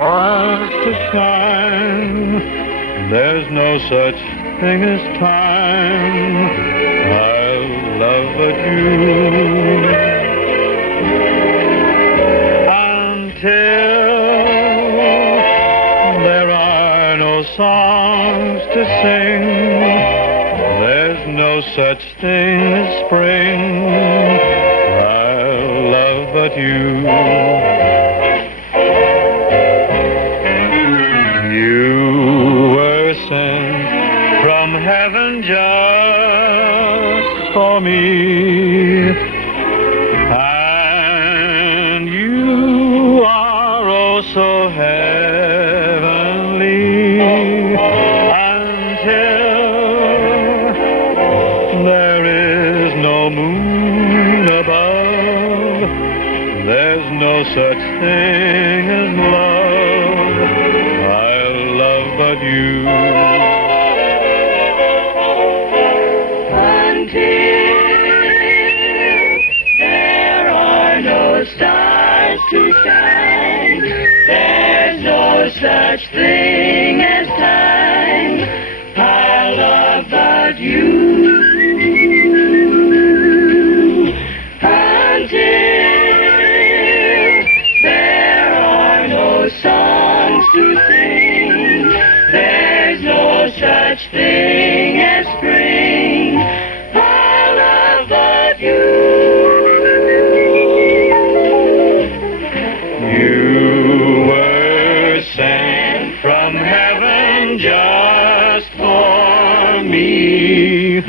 for us to shine. There's no such thing as time. I'll love but you until there are no songs to sing. There's no such thing as spring. I'll love but you. From heaven just for me, and you are oh so heavenly until there is no moon above. There's no such thing as love. I'll love but you. To shine, there's no such thing as time. I love but you until there are no songs to sing. There's no such thing as spring. I love but you. Just for me, and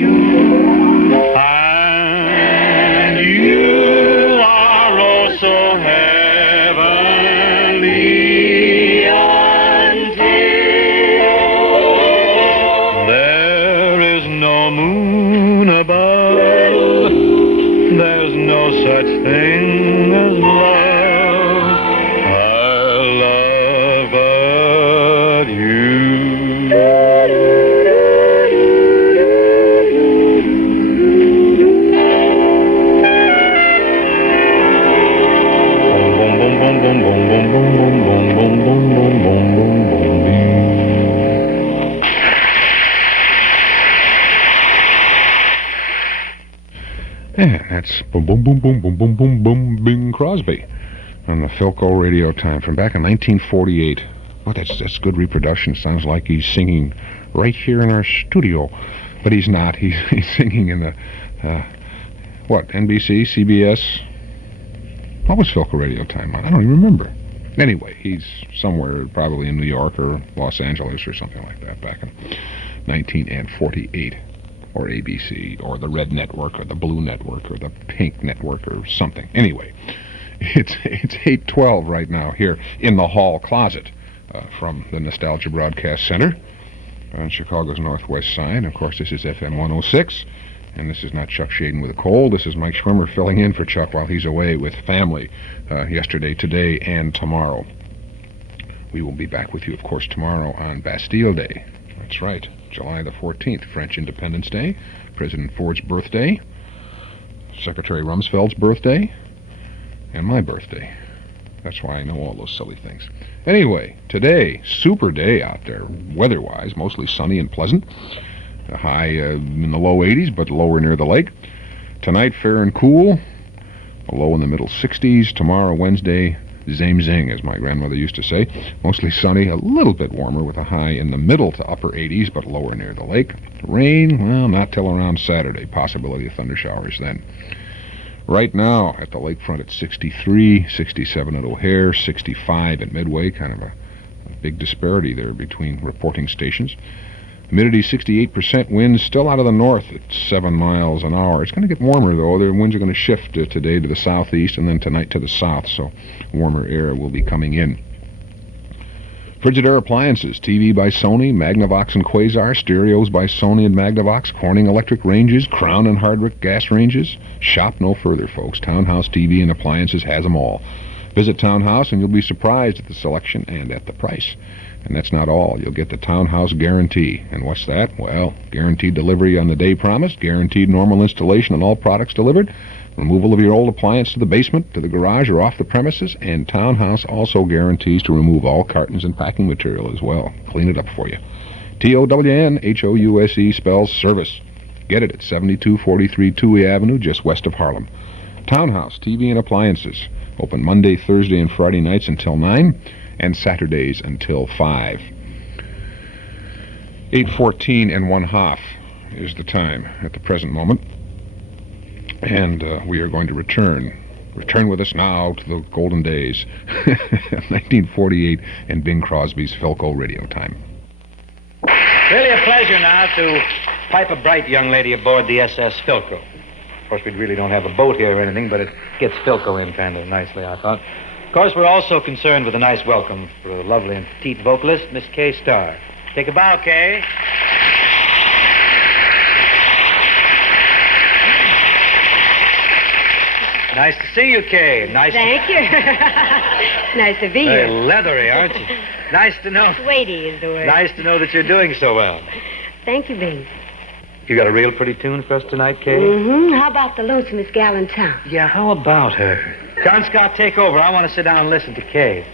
you are oh so heavenly until there is no moon above. There's no such thing as love. I'll love but you. Yeah, that's boom, boom, boom, boom, boom, boom, boom, boom, Bing Crosby on the Philco radio time from back in 1948. Well, that's good reproduction. Sounds like he's singing right here in our studio, but he's not. He's singing in the NBC, CBS. What was Philco radio time on? I don't even remember. Anyway, he's somewhere probably in New York or Los Angeles or something like that back in 1948. Or ABC, or the Red Network, or the Blue Network, or the Pink Network, or something. Anyway, it's 8:12 right now here in the hall closet from the Nostalgia Broadcast Center on Chicago's northwest side. Of course, this is FM 106, and this is not Chuck Schaden with a cold. This is Mike Schwimmer filling in for Chuck while he's away with family yesterday, today, and tomorrow. We will be back with you, of course, tomorrow on Bastille Day. That's right. July the 14th, French Independence Day, President Ford's birthday, Secretary Rumsfeld's birthday, and my birthday. That's why I know all those silly things. Anyway, today, super day out there, weather-wise, mostly sunny and pleasant. A high in the low 80s, but lower near the lake. Tonight, fair and cool, a low in the middle 60s. Tomorrow, Wednesday, zame zing, as my grandmother used to say. Mostly sunny, a little bit warmer with a high in the middle to upper 80s, but lower near the lake. Rain, well, not till around Saturday. Possibility of thunder showers then. Right now, at the lakefront, it's 63, 67 at O'Hare, 65 at Midway. Kind of a big disparity there between reporting stations. Humidity 68%, winds still out of the north at 7 miles an hour. It's going to get warmer, though. The winds are going to shift today to the southeast and then tonight to the south, so warmer air will be coming in. Frigidaire appliances, TV by Sony, Magnavox and Quasar, stereos by Sony and Magnavox, Corning electric ranges, Crown and Hardwick gas ranges. Shop no further, folks. Townhouse TV and appliances has them all. Visit Townhouse and you'll be surprised at the selection and at the price. And that's not all. You'll get the Townhouse Guarantee. And what's that? Well, guaranteed delivery on the day promised, guaranteed normal installation on all products delivered, Removal of your old appliance to the basement, to the garage, or off the premises, and Townhouse also guarantees to remove all cartons and packing material as well. Clean it up for you. TOWNHOUSE spells service. Get it at 7243 Touhy Avenue, just west of Harlem. Townhouse TV and Appliances. Open Monday, Thursday, and Friday nights until 9, and Saturdays until 5. 8:14 and 1/2 is the time at the present moment. And we are going to return with us now to the golden days, 1948 and Bing Crosby's Philco radio time. Really a pleasure now to pipe a bright young lady aboard the SS Philco. Of course, we really don't have a boat here or anything, but it gets Philco in kind of nicely, I thought. Of course, we're also concerned with a nice welcome for a lovely and petite vocalist, Miss Kay Starr. Take a bow, Kay. Nice to see you, Kay. Thank you. Nice to be Very here. leathery, aren't you? Nice to know. Weighty is the word. Nice to know that you're doing so well. Thank you, Bing. You got a real pretty tune for us tonight, Kay? Mm-hmm. How about the lonesomest gal in town? Yeah, how about her? John Scott, take over. I want to sit down and listen to Kay.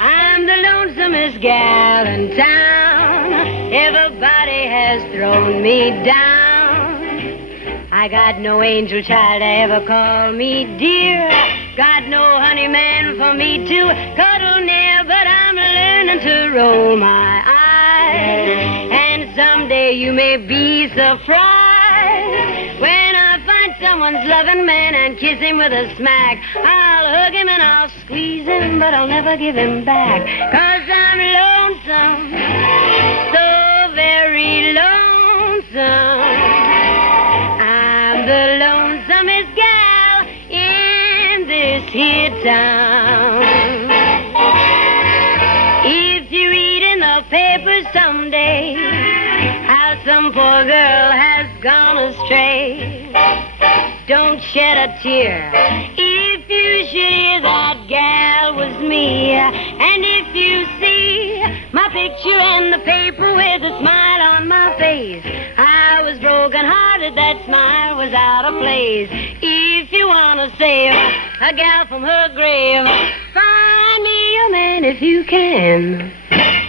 I'm the lonesomest gal in town. Everybody has thrown me down. I got no angel child to ever call me dear. Got no honey man for me to cuddle near, but I'm learning to roll my eyes. And someday you may be surprised when I find someone's loving man and kiss him with a smack. I'll hug him and I'll squeeze him, but I'll never give him back. 'Cause I'm lonesome, so very lonesome. I'm the lonesomest gal in this here town. If you read in the papers someday how some poor girl has gone astray, don't shed a tear. If you should hear that gal was me, and if you see my picture in the paper with a smile on my face, I was broken-hearted, that smile was out of place. If you want to save a gal from her grave, find me a man if you can.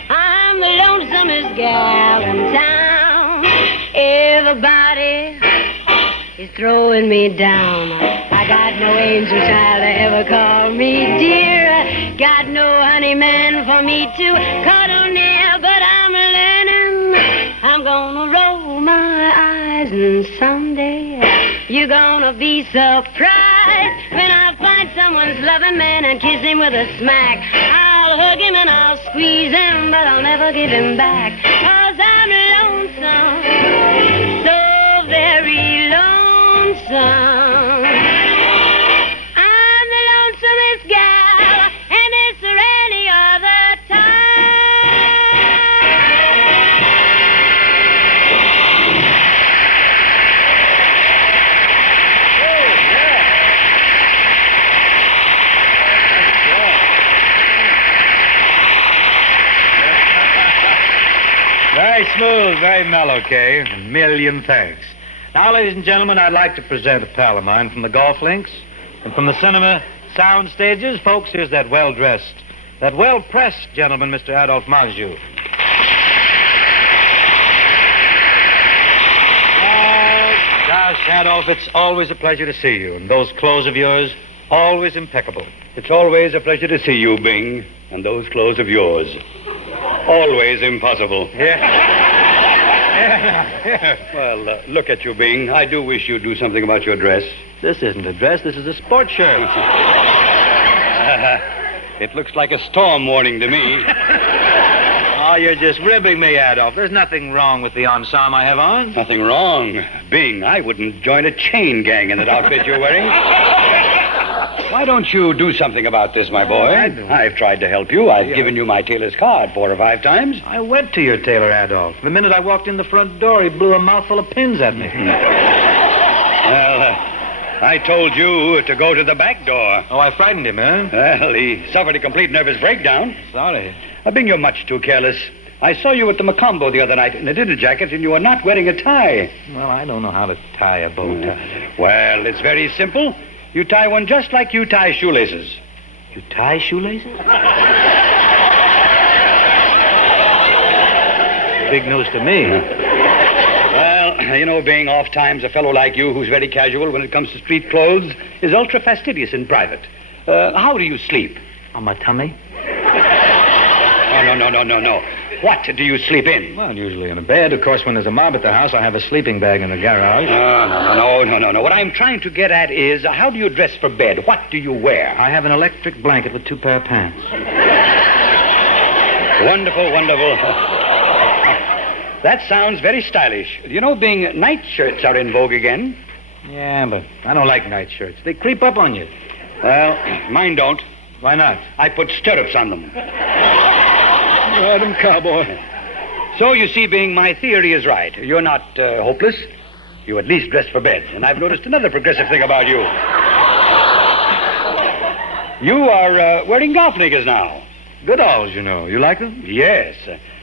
I'm the lonesomest gal in town. Everybody is throwing me down. I got no angel child to ever call me dear. Got no honey man for me to cuddle near, but I'm learning. I'm gonna roll my eyes, and someday you're gonna be surprised when I find someone's loving man and kiss him with a smack. I'll hug him and I'll squeeze him, but I'll never give him back. 'Cause I'm lonesome, so very lonesome. I'm the lonesomest gal, and is there any other time? Oh, yeah. Very smooth, very mellow, Kay. A million thanks. Now, ladies and gentlemen, I'd like to present a pal of mine from the golf links and from the cinema sound stages. Folks, here's that well-dressed, that well-pressed gentleman, Mr. Adolph Menjou. Gosh, Adolph, it's always a pleasure to see you. And those clothes of yours, always impeccable. It's always a pleasure to see you, Bing, and those clothes of yours. Always impossible. Yeah. Well, look at you, Bing. I do wish you'd do something about your dress. This isn't a dress. This is a sport shirt. It looks like a storm warning to me. Oh, you're just ribbing me, Adolph. There's nothing wrong with the ensemble I have on. Nothing wrong. Bing, I wouldn't join a chain gang in that outfit you're wearing. Why don't you do something about this, my boy? I've tried to help you. I've given you my tailor's card 4 or 5 times. I went to your tailor, Adolph. The minute I walked in the front door, he blew a mouthful of pins at me. Well, I told you to go to the back door. Oh, I frightened him, huh? Well, he suffered a complete nervous breakdown. Sorry. Bing, you're much too careless. I saw you at the Macombo the other night in a dinner jacket, and you were not wearing a tie. Well, I don't know how to tie a bow tie. Well, it's very simple. You tie one just like you tie shoelaces. You tie shoelaces? Big news to me. Well, you know, being oft-times a fellow like you who's very casual when it comes to street clothes is ultra fastidious in private. How do you sleep? On my tummy? No. What do you sleep in? Well, usually in a bed. Of course, when there's a mob at the house, I have a sleeping bag in the garage. No. What I'm trying to get at is, how do you dress for bed? What do you wear? I have an electric blanket with 2 pair of pants. Wonderful. That sounds very stylish. You know, being nightshirts are in vogue again. Yeah, but I don't like nightshirts. They creep up on you. Well, mine don't. Why not? I put stirrups on them. Let him, cowboy. So, you see, being my theory is right. You're not hopeless. You at least dress for bed. And I've noticed another progressive thing about you. You are wearing golf knickers now. Goodalls, you know. You like them? Yes.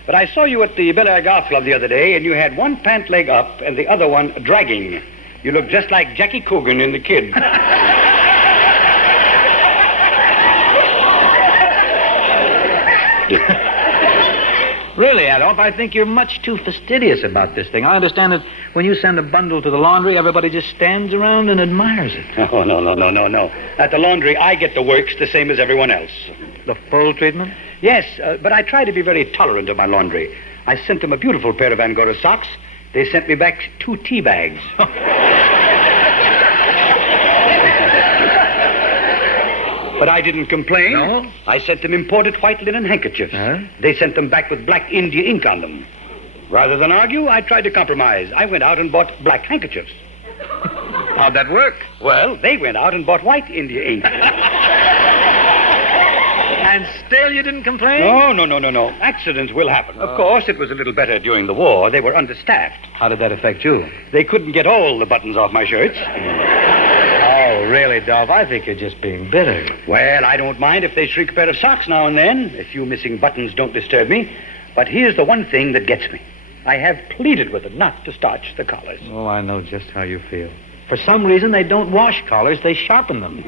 But I saw you at the Bel Air Golf Club the other day, and you had one pant leg up and the other one dragging. You look just like Jackie Coogan in The Kid. Really, Adolph, I think you're much too fastidious about this thing. I understand that when you send a bundle to the laundry, everybody just stands around and admires it. Oh, no. At the laundry, I get the works the same as everyone else. The full treatment? Yes, but I try to be very tolerant of my laundry. I sent them a beautiful pair of Angora socks. They sent me back 2 tea bags. But I didn't complain. No? I sent them imported white linen handkerchiefs. Huh? They sent them back with black India ink on them. Rather than argue, I tried to compromise. I went out and bought black handkerchiefs. How'd that work? Well, they went out and bought white India ink. And still you didn't complain? No. Accidents will happen. Of course, it was a little better during the war. They were understaffed. How did that affect you? They couldn't get all the buttons off my shirts. Oh, really, Dolph? I think you're just being bitter. Well, I don't mind if they shrink a pair of socks now and then. A few missing buttons don't disturb me. But here's the one thing that gets me. I have pleaded with them not to starch the collars. Oh, I know just how you feel. For some reason, they don't wash collars. They sharpen them.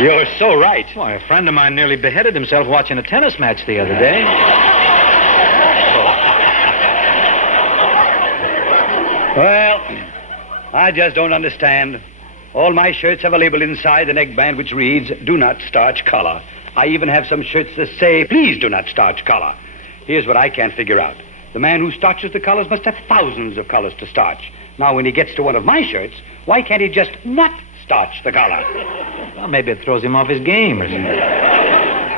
You're so right. Why, a friend of mine nearly beheaded himself watching a tennis match the other day. Well, I just don't understand. All my shirts have a label inside the neckband which reads, "Do not starch collar." I even have some shirts that say, "Please do not starch collar." Here's what I can't figure out. The man who starches the collars must have thousands of collars to starch. Now, when he gets to one of my shirts, why can't he just not starch the collar? Well, maybe it throws him off his game or something.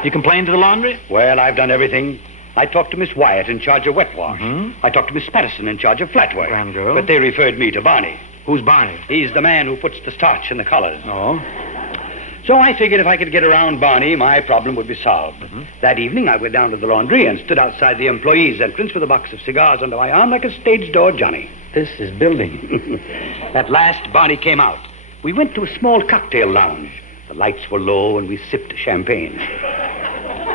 You complained to the laundry? Well, I've done everything. I talked to Miss Wyatt in charge of wet wash. Mm-hmm. I talked to Miss Patterson in charge of flat work. Grand girl. But they referred me to Barney. Who's Barney? He's the man who puts the starch in the collars. Oh? So I figured if I could get around Barney, my problem would be solved. Mm-hmm. That evening, I went down to the laundry and stood outside the employees' entrance with a box of cigars under my arm like a stage door Johnny. This is building. At last, Barney came out. We went to a small cocktail lounge. The lights were low, and we sipped champagne.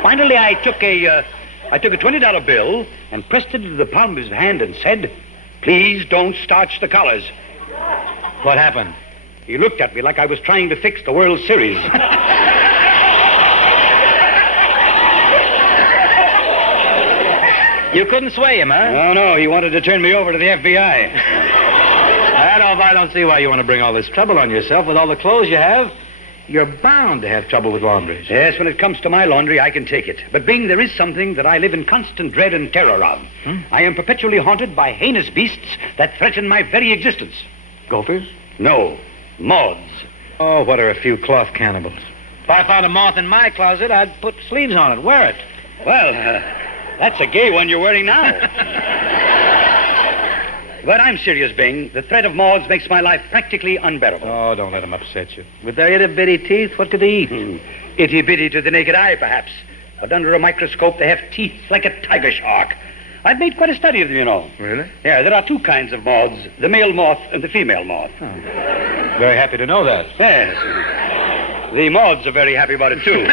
Finally, I took a $20 bill and pressed it into the palm of his hand and said, "Please don't starch the collars." What happened? He looked at me like I was trying to fix the World Series. You couldn't sway him, huh? No, he wanted to turn me over to the FBI. Adolph, I don't see why you want to bring all this trouble on yourself with all the clothes you have. You're bound to have trouble with laundries. Yes, when it comes to my laundry, I can take it. But Bing, there is something that I live in constant dread and terror of. I am perpetually haunted by heinous beasts that threaten my very existence. Gophers? No, moths. Oh, what are a few cloth cannibals? If I found a moth in my closet, I'd put sleeves on it, wear it. Well, that's a gay one you're wearing now. But I'm serious, Bing. The threat of moths makes my life practically unbearable. Oh, don't let them upset you. With their itty-bitty teeth, what could they eat? Itty-bitty to the naked eye, perhaps. But under a microscope, they have teeth like a tiger shark. I've made quite a study of them, you know. Really? Yeah, there are 2 kinds of moths, the male moth and the female moth. Oh. Very happy to know that. Yes. The moths are very happy about it, too.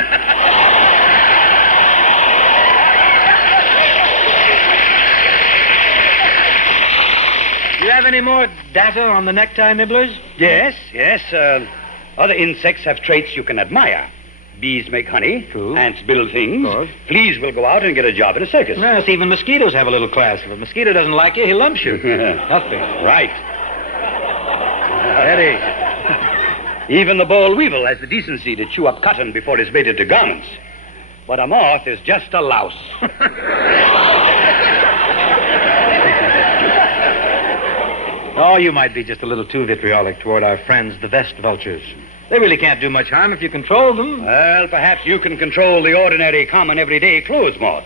you have any more data on the necktie nibblers? Yes. Other insects have traits you can admire. Bees make honey. True. Ants build things. Of course. Fleas will go out and get a job in a circus. Yes, even mosquitoes have a little class. If a mosquito doesn't like you, he lumps you. Nothing. Right. Eddie. Even the boll weevil has the decency to chew up cotton before it's made into garments. But a moth is just a louse. Oh, you might be just a little too vitriolic toward our friends, the vest vultures. They really can't do much harm if you control them. Well, perhaps you can control the ordinary, common, everyday clothes moth.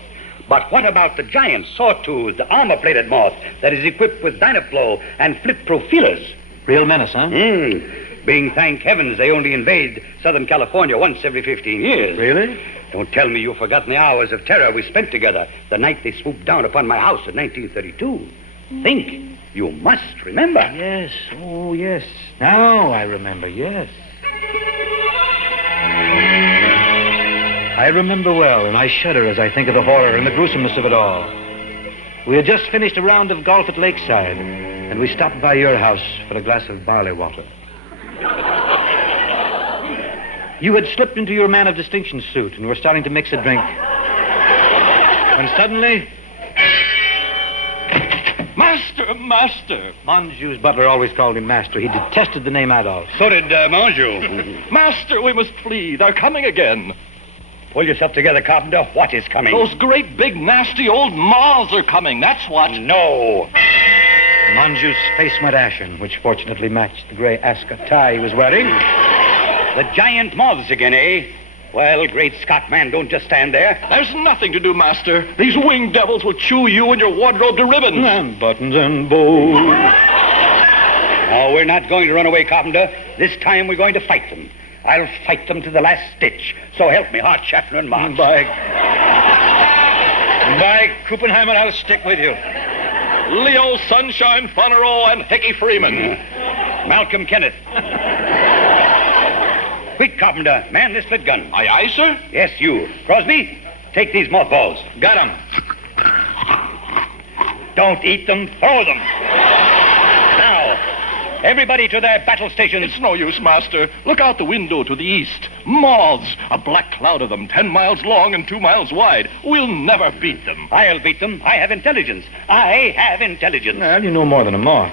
But what about the giant, sawtooth, armor-plated moth that is equipped with Dynaflow and flip-proof feelers? Real menace, huh? Being, thank heavens, they only invade Southern California once every 15 years. Really? Don't tell me you've forgotten the hours of terror we spent together the night they swooped down upon my house in 1932. Think. You must remember. Yes. Oh, yes. Now I remember, yes. I remember well, and I shudder as I think of the horror and the gruesomeness of it all. We had just finished a round of golf at Lakeside, and we stopped by your house for a glass of barley water. You had slipped into your man of distinction suit and were starting to mix a drink. When suddenly... Master! Menjou's butler always called him Master. He detested the name Adolph. So did Menjou. Master, we must flee. They're coming again. Pull yourself together, Carpenter. What is coming? Those great, big, nasty old moths are coming. That's what. No. Menjou's face went ashen, which fortunately matched the gray ascot tie he was wearing. The giant moths again, eh? Well, great Scott, man, don't just stand there. There's nothing to do, Master. These winged devils will chew you and your wardrobe to ribbons. And buttons and bows. Oh, we're not going to run away, Carpenter. This time we're going to fight them. I'll fight them to the last stitch. So help me, Hart, Schaffner, and Marx. By Kuppenheimer, I'll stick with you. Leo, Sunshine, Funero, and Hickey Freeman. Malcolm Kenneth. Quick, Carpenter. Man this split gun. Aye, aye, sir. Yes, you. Crosby, take these mothballs. Got him. Don't eat them. Throw them. Now, everybody to their battle stations. It's no use, Master. Look out the window to the east. Moths. A black cloud of them, 10 miles long and 2 miles wide. We'll never beat them. I'll beat them. I have intelligence. Well, you know more than a moth.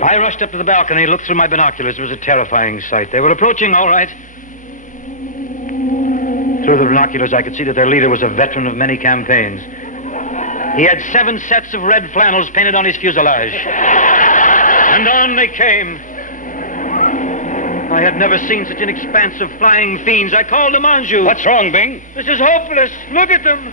I rushed up to the balcony, looked through my binoculars. It was a terrifying sight. They were approaching, all right. Through the binoculars, I could see that their leader was a veteran of many campaigns. He had 7 sets of red flannels painted on his fuselage. And on they came. I had never seen such an expanse of flying fiends. I called to Menjou. What's wrong, Bing? This is hopeless. Look at them.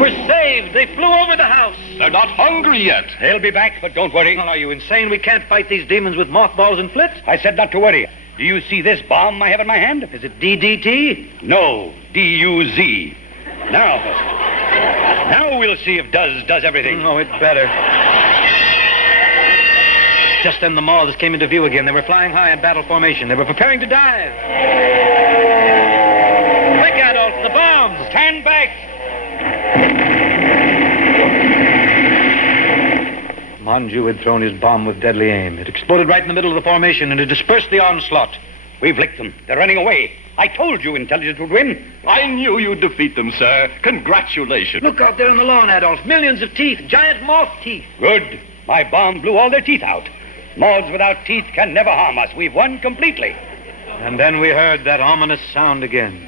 We're saved. They flew over the house. They're not hungry yet. They'll be back, but don't worry. Well, are you insane? We can't fight these demons with mothballs and flits. I said not to worry. Do you see this bomb I have in my hand? Is it DDT? No, D-U-Z. Now we'll see if does everything. No, it better. Just then the moths came into view again. They were flying high in battle formation. They were preparing to dive. Quick, Adolph, the bombs! Stand back! Menjou had thrown his bomb with deadly aim. It exploded right in the middle of the formation, and it dispersed the onslaught. We've licked them. They're running away. I told you intelligence would win. I knew you'd defeat them, sir. Congratulations. Look out there on the lawn, Adolph. Millions of teeth. Giant moth teeth. Good. My bomb blew all their teeth out. Moths without teeth can never harm us. We've won completely. And then we heard that ominous sound again.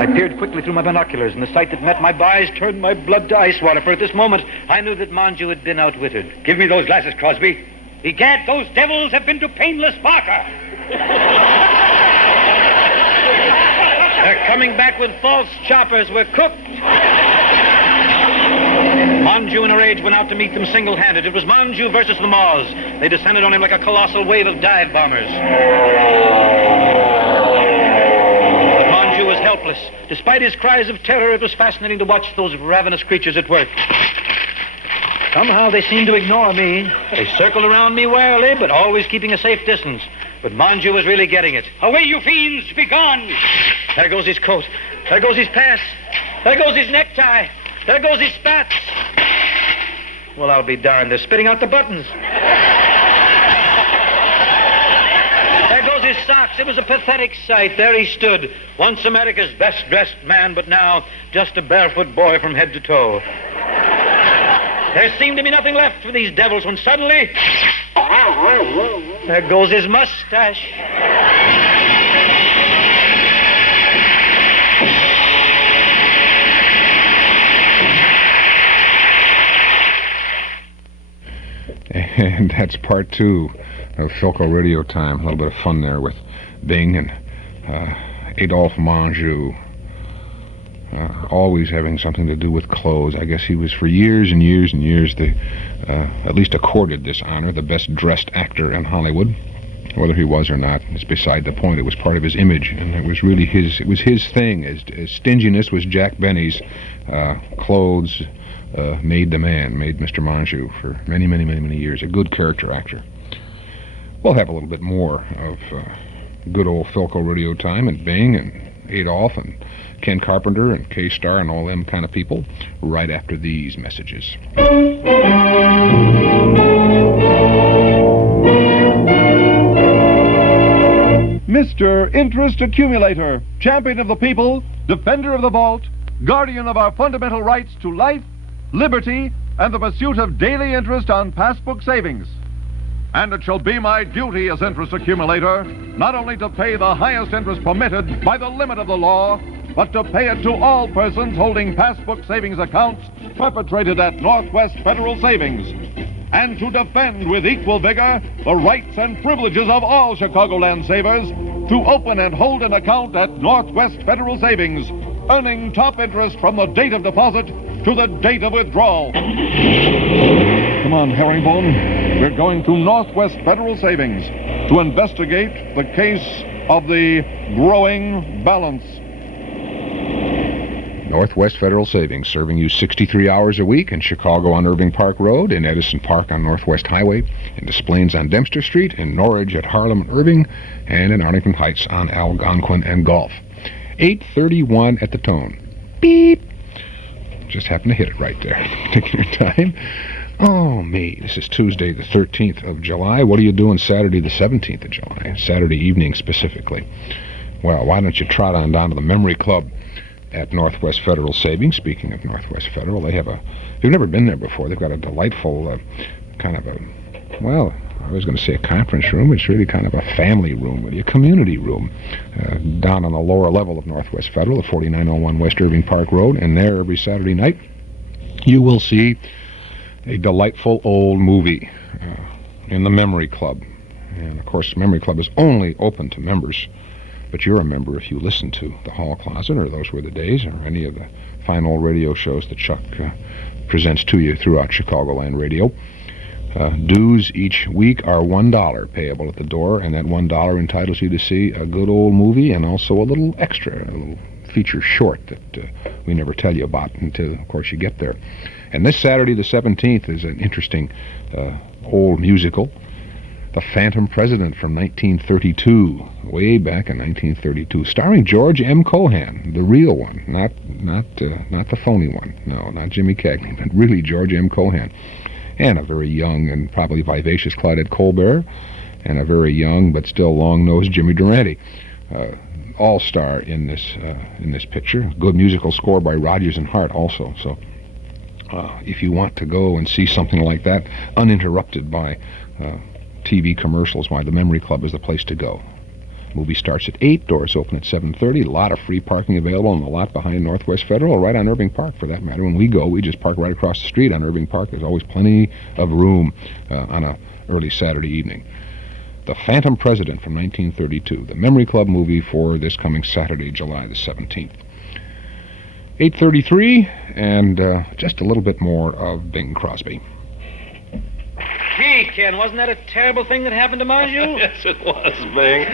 I peered quickly through my binoculars, and the sight that met my eyes turned my blood to ice water, for at this moment I knew that Menjou had been outwitted. Give me those glasses, Crosby. Egad, those devils have been to painless Barker. They're coming back with false choppers. We're cooked. Menjou in a rage went out to meet them single-handed. It was Menjou versus the moths. They descended on him like a colossal wave of dive bombers. But Menjou was helpless. Despite his cries of terror, it was fascinating to watch those ravenous creatures at work. Somehow they seemed to ignore me. They circled around me warily, but always keeping a safe distance. But Menjou was really getting it. Away, you fiends! Begone! There goes his coat. There goes his pass. There goes his necktie. There goes his spats. Well, I'll be darned. They're spitting out the buttons. There goes his socks. It was a pathetic sight. There he stood, once America's best-dressed man, but now just a barefoot boy from head to toe. There seemed to be nothing left for these devils when suddenly... there goes his mustache. And that's part two of Philco Radio Time. A little bit of fun there with Bing and Adolph Menjou. Always having something to do with clothes. I guess he was for years and years and years at least accorded this honor, the best dressed actor in Hollywood. Whether he was or not is beside the point. It was part of his image, and it was really his thing. As stinginess was Jack Benny's, clothes made the man, made Mr. Menjou for many, many, many, many years. A good character actor. We'll have a little bit more of good old Philco Radio Time and Bing and Adolph and Ken Carpenter and Kay Starr and all them kind of people right after these messages. Mr. Interest Accumulator, champion of the people, defender of the vault, guardian of our fundamental rights to life, liberty, and the pursuit of daily interest on passbook savings. And it shall be my duty as interest accumulator not only to pay the highest interest permitted by the limit of the law, but to pay it to all persons holding passbook savings accounts perpetrated at Northwest Federal Savings, and to defend with equal vigor the rights and privileges of all Chicagoland savers to open and hold an account at Northwest Federal Savings, earning top interest from the date of deposit to the date of withdrawal. Come on, Herringbone. We're going to Northwest Federal Savings to investigate the case of the growing balance. Northwest Federal Savings, serving you 63 hours a week in Chicago on Irving Park Road, in Edison Park on Northwest Highway, in Des Plaines on Dempster Street, in Norridge at Harlem and Irving, and in Arlington Heights on Algonquin and Gulf. 8:31 at the tone. Beep. Just happened to hit it right there at a particular time. Oh, me. This is Tuesday, the 13th of July. What are you doing Saturday, the 17th of July? Saturday evening, specifically. Well, why don't you trot on down to the Memory Club at Northwest Federal Savings. Speaking of Northwest Federal, they have if you've never been there before, they've got a delightful kind of well, I was going to say a conference room. It's really kind of a family room, a community room, down on the lower level of Northwest Federal, at 4901 West Irving Park Road. And there, every Saturday night, you will see a delightful old movie in the Memory Club. And, of course, the Memory Club is only open to members, but you're a member if you listen to The Hall Closet, or Those Were the Days, or any of the fine old radio shows that Chuck presents to you throughout Chicagoland Radio. Dues each week are $1 payable at the door, and that $1 entitles you to see a good old movie and also a little extra, a little feature short that we never tell you about until, of course, you get there. And this Saturday, the 17th, is an interesting old musical, The Phantom President from 1932, way back in 1932, starring George M. Cohan, the real one, not the phony one. No, not Jimmy Cagney, but really George M. Cohan. And a very young and probably vivacious Claudette Colbert, and a very young but still long-nosed Jimmy Durante, all-star in this picture. Good musical score by Rodgers and Hart also. So if you want to go and see something like that, uninterrupted by TV commercials, why the Memory Club is the place to go. Movie starts at 8, doors open at 7:30. A lot of free parking available in the lot behind Northwest Federal, right on Irving Park, for that matter. When we go, we just park right across the street on Irving Park. There's always plenty of room on a early Saturday evening. The Phantom President from 1932, the Memory Club movie for this coming Saturday, July the 17th. 8:33, and just a little bit more of Bing Crosby. Gee, Ken, wasn't that a terrible thing that happened to Menjou? Yes, it was, Bing.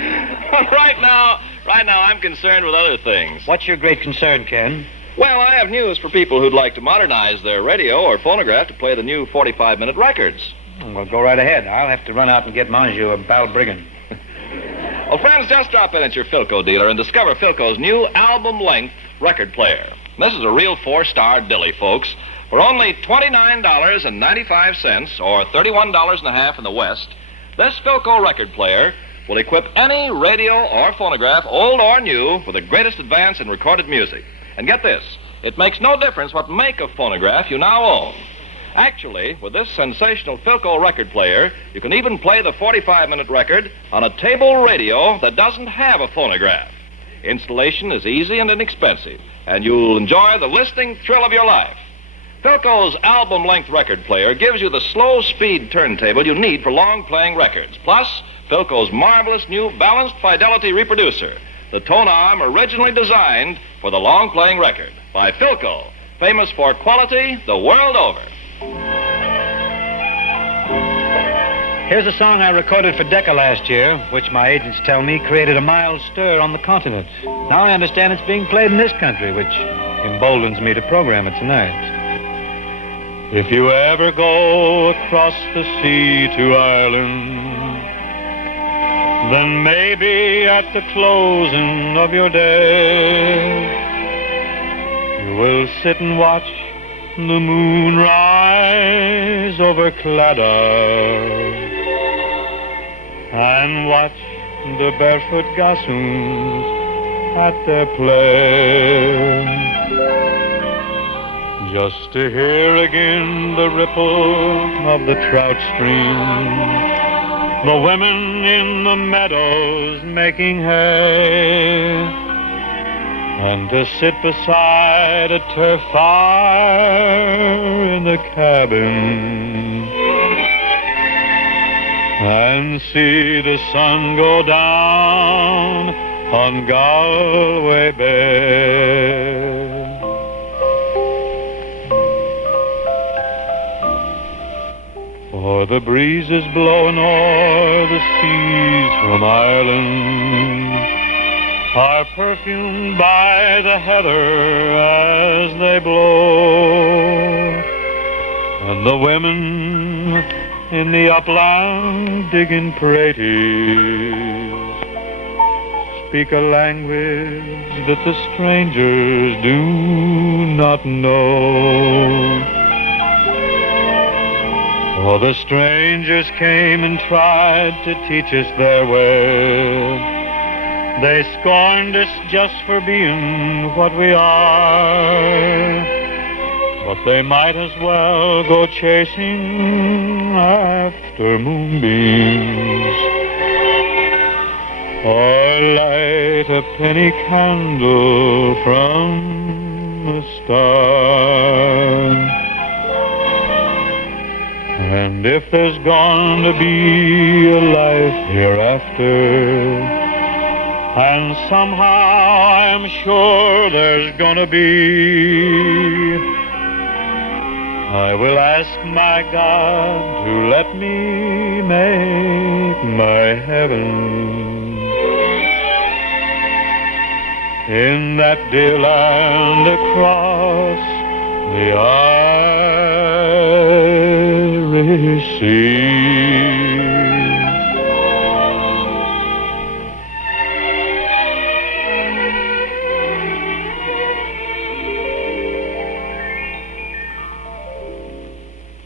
Right now, I'm concerned with other things. What's your great concern, Ken? Well, I have news for people who'd like to modernize their radio or phonograph to play the new 45-minute records. Well, go right ahead. I'll have to run out and get Menjou a Balbriggan. Well, friends, just drop in at your Philco dealer and discover Philco's new album-length record player. This is a real four-star dilly, folks. For only $29.95, or $31.50 in the West, this Philco record player will equip any radio or phonograph, old or new, with the greatest advance in recorded music. And get this, it makes no difference what make of phonograph you now own. Actually, with this sensational Philco record player, you can even play the 45-minute record on a table radio that doesn't have a phonograph. Installation is easy and inexpensive, and you'll enjoy the listening thrill of your life. Philco's album-length record player gives you the slow-speed turntable you need for long-playing records. Plus, Philco's marvelous new balanced fidelity reproducer, the tone arm originally designed for the long-playing record. By Philco, famous for quality the world over. Here's a song I recorded for Decca last year, which my agents tell me created a mild stir on the continent. Now I understand it's being played in this country, which emboldens me to program it tonight. If you ever go across the sea to Ireland, then maybe at the closing of your day, you will sit and watch the moon rise over Claddagh and watch the barefoot gossoons at their play. Just to hear again the ripple of the trout stream, the women in the meadows making hay, and to sit beside a turf fire in the cabin and see the sun go down on Galway Bay. For the breezes blowing o'er the seas from Ireland are perfumed by the heather as they blow, and the women in the upland digging praties speak a language that the strangers do not know. For the strangers came and tried to teach us their way. They scorned us just for being what we are. But they might as well go chasing after moonbeams or light a penny candle from a star. And if there's going to be a life hereafter, and somehow I'm sure there's going to be, I will ask my God to let me make my heaven in that dear land across the Irish Sea.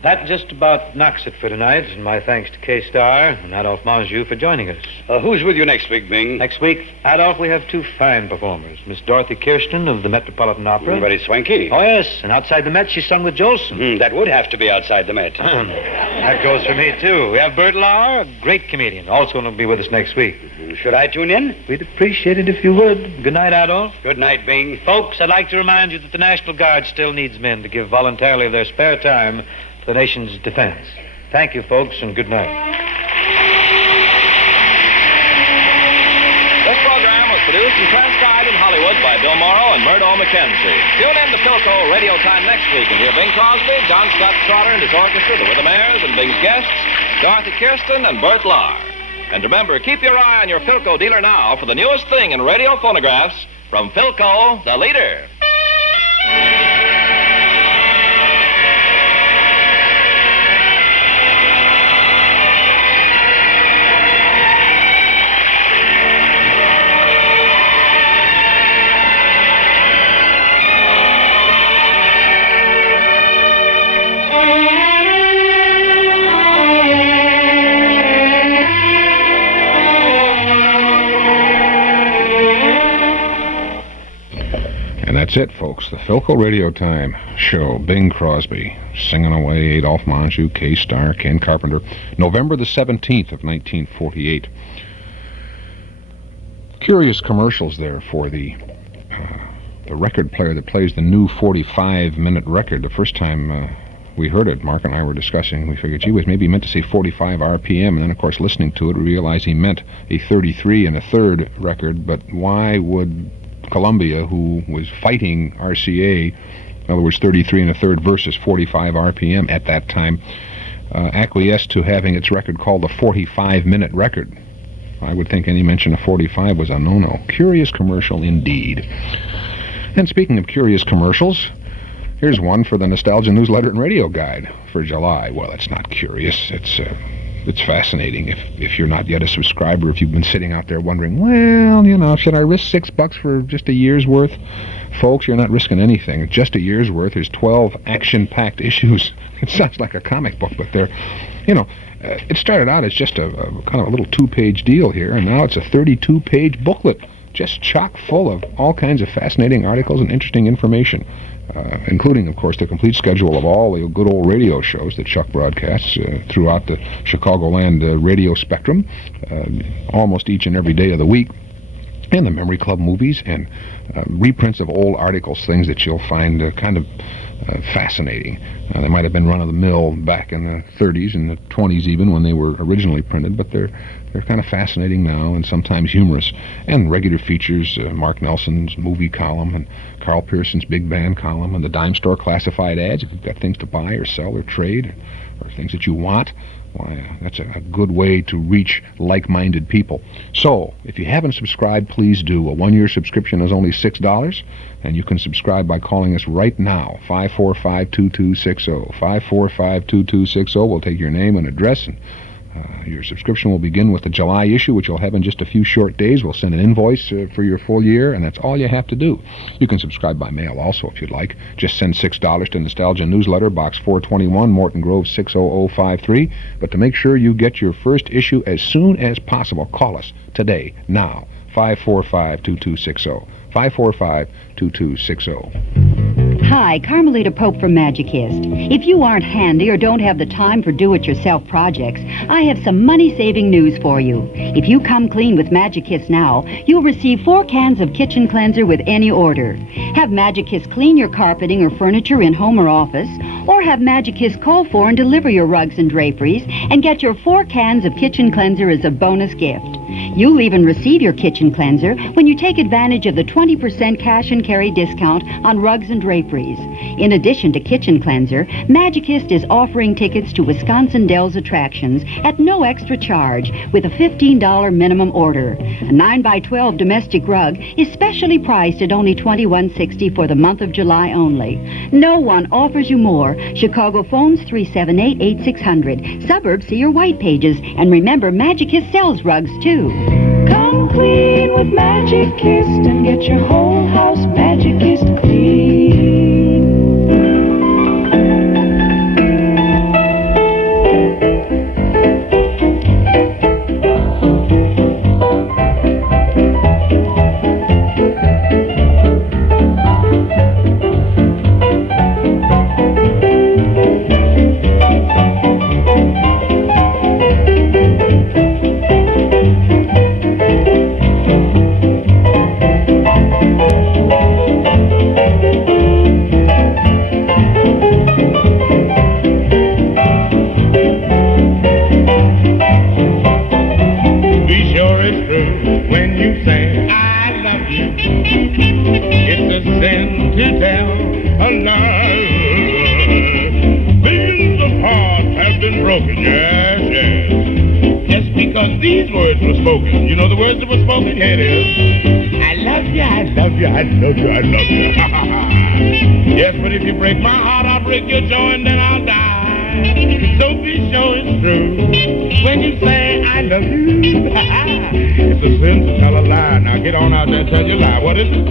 That just about knocks it for tonight, and my thanks to Starr and Adolph Menjou for joining us. Who's with you next week, Bing? Next week, Adolph, we have two fine performers. Miss Dorothy Kirsten of the Metropolitan Opera. Very swanky. Oh, yes, and outside the Met, she sung with Jolson. That would have to be outside the Met. That goes for me, too. We have Bert Lauer, a great comedian, also going to be with us next week. Should I tune in? We'd appreciate it if you would. Good night, Adolph. Good night, Bing. Folks, I'd like to remind you that the National Guard still needs men to give voluntarily of their spare time to the nation's defense. Thank you, folks, and good night. This program was produced and transcribed in Hollywood by Bill Morrow and Murdo McKenzie. Tune in to Philco Radio Time next week and hear Bing Crosby, John Scott Trotter and his orchestra, the Rhythmaires, and Bing's guests, Dorothy Kirsten and Bert Lauer. And remember, keep your eye on your Philco dealer now for the newest thing in radio phonographs from Philco, the leader. That's it, folks. The Philco Radio Time show. Bing Crosby singing away, Adolph, Menjou, K. Starr, Ken Carpenter. November the 17th of 1948. Curious commercials there for the record player that plays the new 45-minute record. The first time we heard it, Mark and I were discussing, we figured, gee whiz, maybe he meant to say 45 RPM, and then, of course, listening to it, we realized he meant a 33 1/3 record, but why would Columbia, who was fighting RCA, in other words, 33 1/3 versus 45 RPM at that time, acquiesce to having its record called the 45-minute record? I would think any mention of 45 was a no-no. Curious commercial indeed. And speaking of curious commercials, here's one for the Nostalgia Newsletter and Radio Guide for July. Well, it's not curious. It's fascinating. If you're not yet a subscriber, if you've been sitting out there wondering, well, you know, should I risk $6 for just a year's worth? Folks, you're not risking anything. Just a year's worth. There's 12 action-packed issues. It sounds like a comic book, but they're, you know, it started out as just a kind of a little 2-page deal here, and now it's a 32-page booklet, just chock full of all kinds of fascinating articles and interesting information, including, of course, the complete schedule of all the good old radio shows that Chuck broadcasts throughout the Chicagoland radio spectrum, almost each and every day of the week, and the Memory Club movies, and reprints of old articles, things that you'll find kind of fascinating. They might have been run-of-the-mill back in the 30s and the 20s even when they were originally printed, but they're kind of fascinating now and sometimes humorous. And regular features, Mark Nelson's movie column and Carl Pearson's big band column and the dime store classified ads if you've got things to buy or sell or trade or things that you want. Why, that's a good way to reach like-minded people. So, if you haven't subscribed, please do. A 1-year subscription is only $6, and you can subscribe by calling us right now, 545-2260. 545-2260. We'll take your name and address, and your subscription will begin with the July issue, which you'll have in just a few short days. We'll send an invoice for your full year, and that's all you have to do. You can subscribe by mail also if you'd like. Just send $6 to Nostalgia Newsletter, Box 421, Morton Grove 60053. But to make sure you get your first issue as soon as possible, call us today, now, 545-2260. 545-2260. Hi, Carmelita Pope from Magicist. If you aren't handy or don't have the time for do-it-yourself projects, I have some money-saving news for you. If you come clean with Magicist now, you'll receive 4 cans of kitchen cleanser with any order. Have Magicist clean your carpeting or furniture in home or office, or have Magicist call for and deliver your rugs and draperies, and get your 4 cans of kitchen cleanser as a bonus gift. You'll even receive your kitchen cleanser when you take advantage of the 20% cash and carry discount on rugs and draperies. In addition to kitchen cleanser, Magicist is offering tickets to Wisconsin Dells attractions at no extra charge with a $15 minimum order. A 9x12 domestic rug is specially priced at only $21.60 for the month of July only. No one offers you more. Chicago phones 378-8600. Suburbs see your white pages. And remember, Magicist sells rugs too. Come clean with Magicist and get your whole house Magicist clean. You know the words that were spoken? Here it is. I love you, I love you, I love you, I love you. Yes, but if you break my heart, I'll break your jaw and then I'll die. So be sure it's true when you say I love you. It's a sin to tell a lie. Now get on out there and tell your lie. What is it?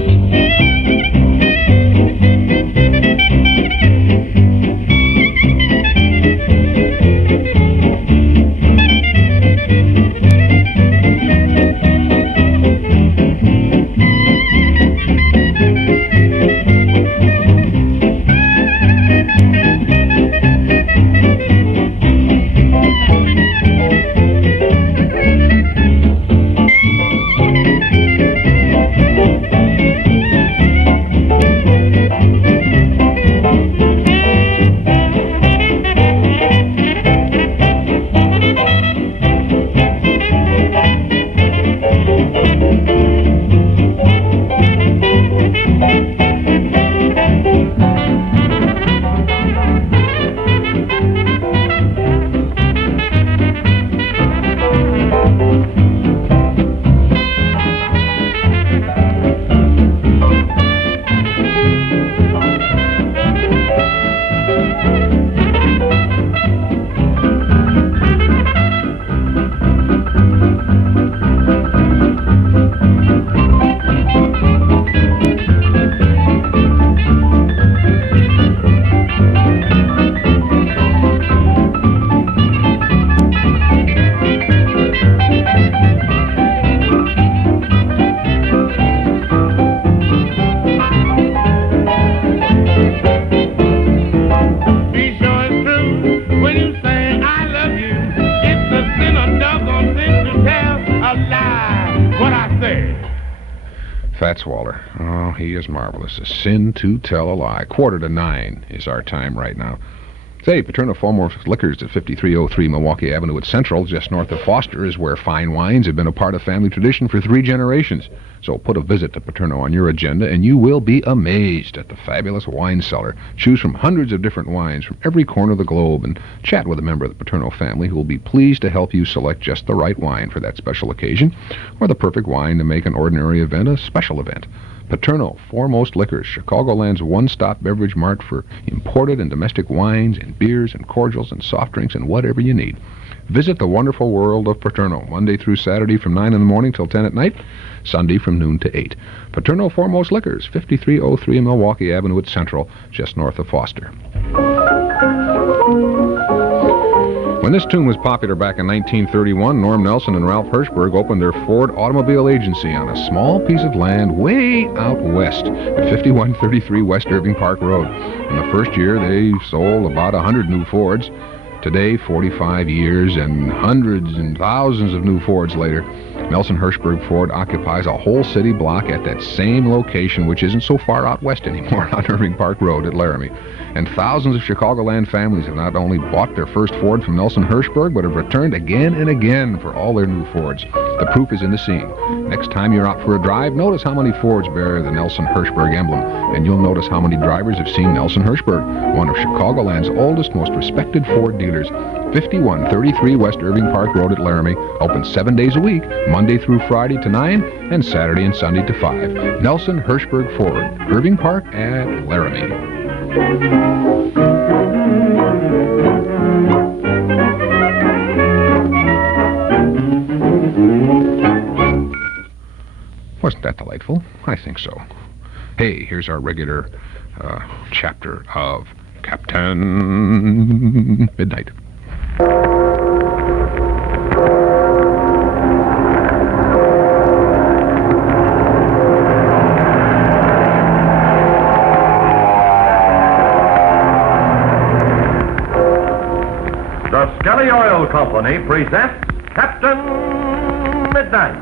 say? Fats Waller. Oh, he is marvelous. A sin to tell a lie. 8:45 is our time right now. Say, Paterno Foremost Liquors at 5303 Milwaukee Avenue at Central, just north of Foster, is where fine wines have been a part of family tradition for 3 generations. So put a visit to Paterno on your agenda, and you will be amazed at the fabulous wine cellar. Choose from hundreds of different wines from every corner of the globe, and chat with a member of the Paterno family who will be pleased to help you select just the right wine for that special occasion, or the perfect wine to make an ordinary event a special event. Paterno Foremost Liquors, Chicagoland's one-stop beverage mart for imported and domestic wines and beers and cordials and soft drinks and whatever you need. Visit the wonderful world of Paterno, Monday through Saturday from 9 in the morning till 10 at night, Sunday from noon to 8. Paterno Foremost Liquors, 5303 Milwaukee Avenue at Central, just north of Foster. When this tune was popular back in 1931, Norm Nelson and Ralph Hirschberg opened their Ford automobile agency on a small piece of land way out west at 5133 West Irving Park Road. In the first year, they sold about 100 new Fords. Today, 45 years and hundreds and thousands of new Fords later, Nelson Hirschberg Ford occupies a whole city block at that same location, which isn't so far out west anymore, on Irving Park Road at Laramie. And thousands of Chicagoland families have not only bought their first Ford from Nelson Hirschberg, but have returned again and again for all their new Fords. The proof is in the scene. Next time you're out for a drive, notice how many Fords bear the Nelson Hirschberg emblem, and you'll notice how many drivers have seen Nelson Hirschberg, one of Chicagoland's oldest, most respected Ford dealers. 5133 West Irving Park Road at Laramie, open 7 days a week, Monday through Friday to 9, and Saturday and Sunday to 5. Nelson Hirschberg Ford, Irving Park at Laramie. Wasn't that delightful? I think so. Hey, here's our regular chapter of Captain Midnight. The Skelly Oil Company presents Captain Midnight.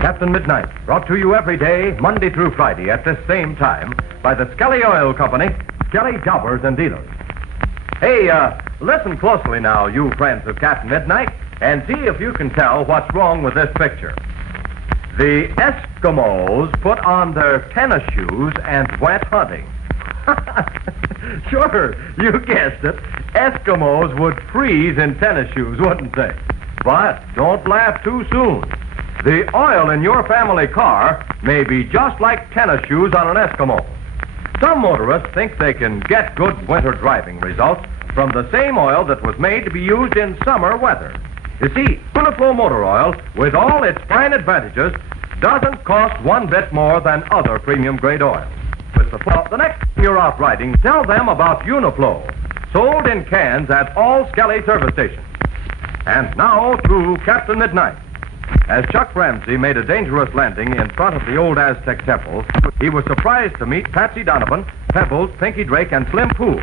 Captain Midnight, brought to you every day, Monday through Friday at this same time, by the Skelly Oil Company, Skelly Jobbers and Dealers. Hey, listen closely now, you friends of Captain Midnight, and see if you can tell what's wrong with this picture. The Eskimos put on their tennis shoes and went hunting. Sure, you guessed it. Eskimos would freeze in tennis shoes, wouldn't they? But don't laugh too soon. The oil in your family car may be just like tennis shoes on an Eskimo. Some motorists think they can get good winter driving results from the same oil that was made to be used in summer weather. You see, Uniflow motor oil, with all its fine advantages, doesn't cost one bit more than other premium-grade oil. The next time you're out riding, tell them about Uniflow, sold in cans at all Skelly service stations. And now to Captain Midnight. As Chuck Ramsey made a dangerous landing in front of the old Aztec temple, he was surprised to meet Patsy Donovan, Pebbles, Pinky Drake, and Slim Pool.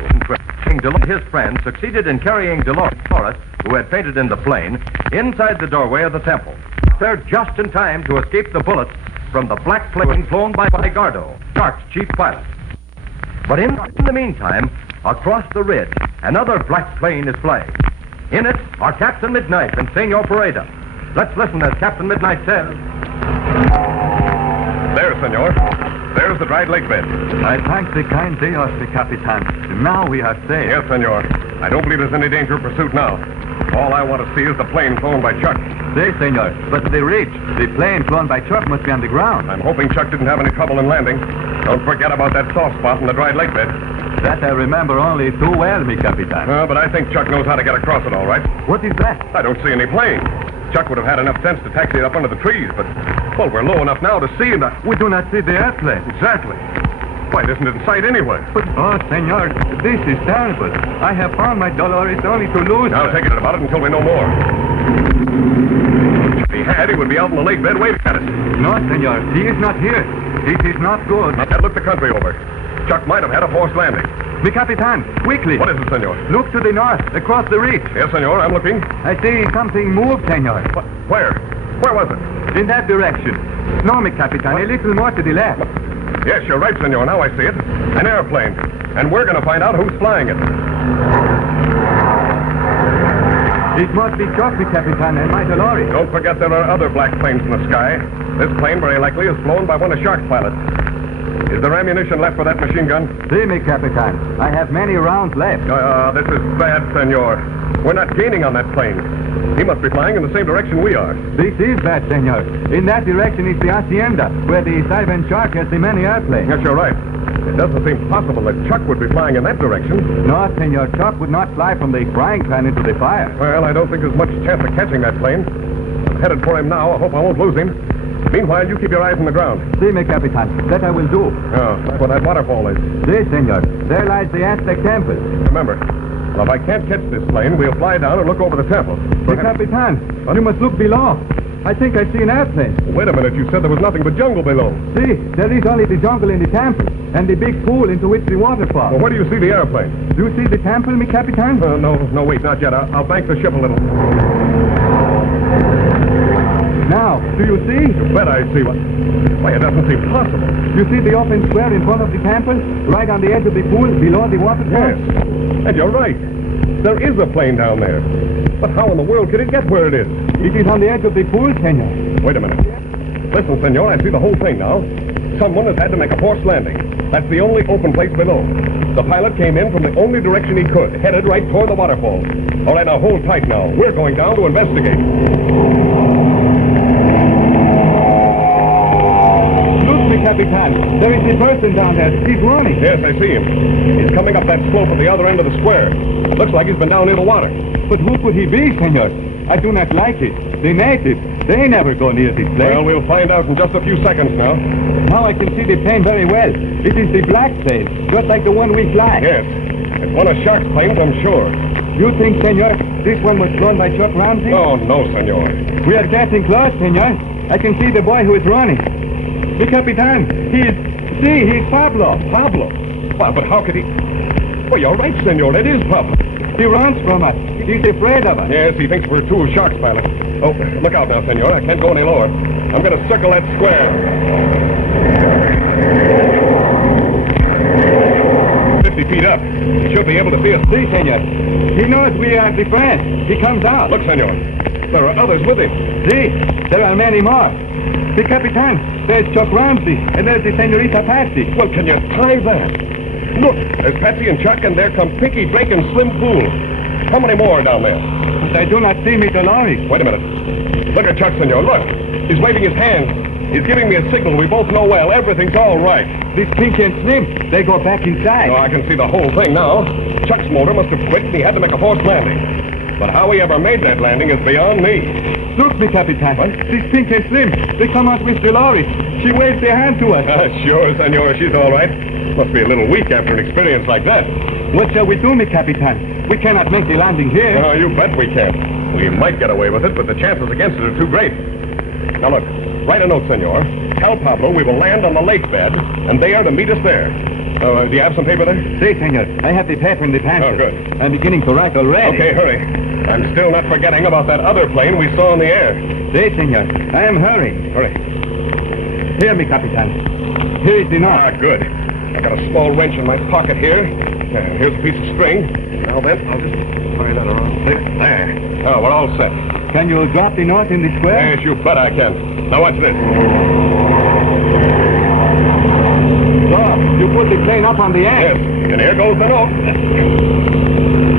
His friend succeeded in carrying Dolores, who had fainted in the plane, inside the doorway of the temple. There just in time to escape the bullets from the black plane flown by Gardo, Stark's chief pilot. But in the meantime, across the ridge, another black plane is flying. In it are Captain Midnight and Senor Pareda. Let's listen as Captain Midnight says. There, senor. There's the dried lake bed. I thank the kind Dios, the Capitan. Now we are safe. Yes, senor. I don't believe there's any danger of pursuit now. All I want to see is the plane flown by Chuck. Say, senor, but the ridge, the plane flown by Chuck must be on the ground. I'm hoping Chuck didn't have any trouble in landing. Don't forget about that soft spot in the dried lake bed. That I remember only too well, mi Capitan. But I think Chuck knows how to get across it all right. What is that? I don't see any plane. Chuck would have had enough sense to taxi it up under the trees, but, well, we're low enough now to see him. We do not see the airplane. Exactly. Why, it isn't in sight anywhere. But, oh, senor, this is terrible. I have found my Dolores only to lose her. Now, take it about it until we know more. If he had, he would be out in the lake bed waiting at us. No, senor, he is not here. This is not good. Now, look the country over. Chuck might have had a forced landing. Mi Capitan, quickly. What is it, senor? Look to the north, across the reach. Yes, senor, I'm looking. I see something move, senor. Where? Where was it? In that direction. No, mi Capitan, a little more to the left. Yes, you're right, senor. Now I see it. An airplane. And we're going to find out who's flying it. It must be Chuck, mi Capitan, and my Dolores. Don't forget there are other black planes in the sky. This plane very likely is flown by one of Shark's pilots. Is there ammunition left for that machine gun? See, mi Capitan, I have many rounds left. This is bad, senor. We're not gaining on that plane. He must be flying in the same direction we are. This is bad, senor. In that direction is the hacienda, where the Silent Shark has the many airplanes. Yes, you're right. It doesn't seem possible that Chuck would be flying in that direction. No, senor. Chuck would not fly from the frying pan into the fire. Well, I don't think there's much chance of catching that plane. I'm headed for him now. I hope I won't lose him. Meanwhile, you keep your eyes on the ground. See, mi Capitan. That I will do. Oh, that's where that waterfall is. See, senor. There lies the Aztec temple. Remember, well, if I can't catch this plane, we'll fly down and look over the temple. Mi Capitan, you must look below. I think I see an airplane. Wait a minute. You said there was nothing but jungle below. See, there is only the jungle in the temple, and the big pool into which the water falls. Well, where do you see the airplane? Do you see the temple, mi Capitan? No, wait, not yet. I'll bank the ship a little. Now, do you see? You bet I see. Why, it doesn't seem possible. You see the open square in front of the temple, right on the edge of the pool, below the waterfall? Yes, and you're right. There is a plane down there. But how in the world could it get where it is? It is on the edge of the pool, senor. Wait a minute. Listen, senor, I see the whole thing now. Someone has had to make a forced landing. That's the only open place below. The pilot came in from the only direction he could, headed right toward the waterfall. All right, now hold tight now. We're going down to investigate. Look, mi Capitan. There is a person down there. He's running. Yes, I see him. He's coming up that slope at the other end of the square. Looks like he's been down near the water. But who could he be, senor? I do not like it. The natives, they never go near this place. Well, we'll find out in just a few seconds now. Now I can see the plane very well. It is the black plane, just like the one we fly. Yes. It's one of Shark's planes, I'm sure. You think, senor, this one was flown by Chuck Ramsey? Oh, no, senor. We are getting close, senor. I can see the boy who is running. The Capitan, he's Pablo. Pablo? Well, but how could he... Well, you're right, senor. It is Pablo. He runs from us. He's afraid of us. Yes, he thinks we're two of Shark's pilots. Oh, look out now, senor. I can't go any lower. I'm going to circle that square. 50 feet up. Should be able to see us. See, senor. He knows we are the friends. He comes out. Look, senor. There are others with him. See, there are many more. The Capitan, there's Chuck Ramsey, and there's the Senorita Patsy. Well, can you tie that? Look, there's Patsy and Chuck, and there come Pinky, Drake, and Slim Pool. How many more are down there? But I do not see me Dolores. Wait a minute. Look at Chuck, senor. Look. He's waving his hands. He's giving me a signal. We both know well. Everything's all right. This Pinky and Slim, they go back inside. Oh, I can see the whole thing now. Chuck's motor must have quit, and he had to make a forced landing. But how he ever made that landing is beyond me. Look, mi Capitan. What? This Pinky and Slim, they come out with Dolores. She waves their hand to us. Sure, senor. She's all right. Must be a little weak after an experience like that. What shall we do, mi Capitan? We cannot make the landing here. Oh, you bet we can. We might get away with it, but the chances against it are too great. Now, look. Write a note, senor. Tell Pablo we will land on the lake bed, and they are to meet us there. Do you have some paper there? Si, senor. I have the paper in the pencil. Oh, good. I'm beginning to write already. Okay, hurry. I'm still not forgetting about that other plane we saw in the air. Si, senor. I am hurrying. Hurry. Here, mi Capitan. Here is the knot. Ah, good. I got a small wrench in my pocket here. Here's a piece of string. Now then, I'll just tie that around there. Oh, we're all set. Can you drop the knot in the square? Yes, you bet I can. Now watch this. So, you put the plane up on the end. Yes, and here goes the note.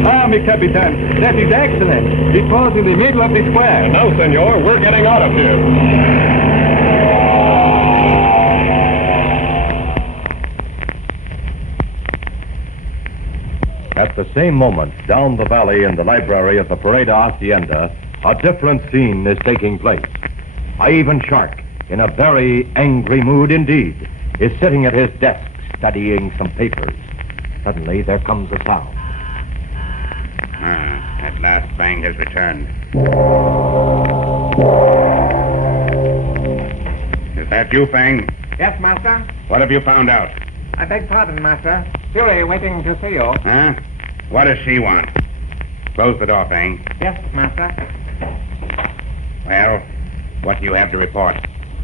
Ah, mi Capitan, that is excellent. It falls in the middle of the square. And now, senor, we're getting out of here. At the same moment, down the valley in the library at the Pareda Hacienda, a different scene is taking place. Ivan Shark, in a very angry mood indeed, is sitting at his desk studying some papers. Suddenly, there comes a sound. At last, Fang has returned. Is that you, Fang? Yes, master. What have you found out? I beg pardon, master. Fury waiting to see you. Huh? What does she want? Close the door, Fang. Yes, master. Well, what do you have to report?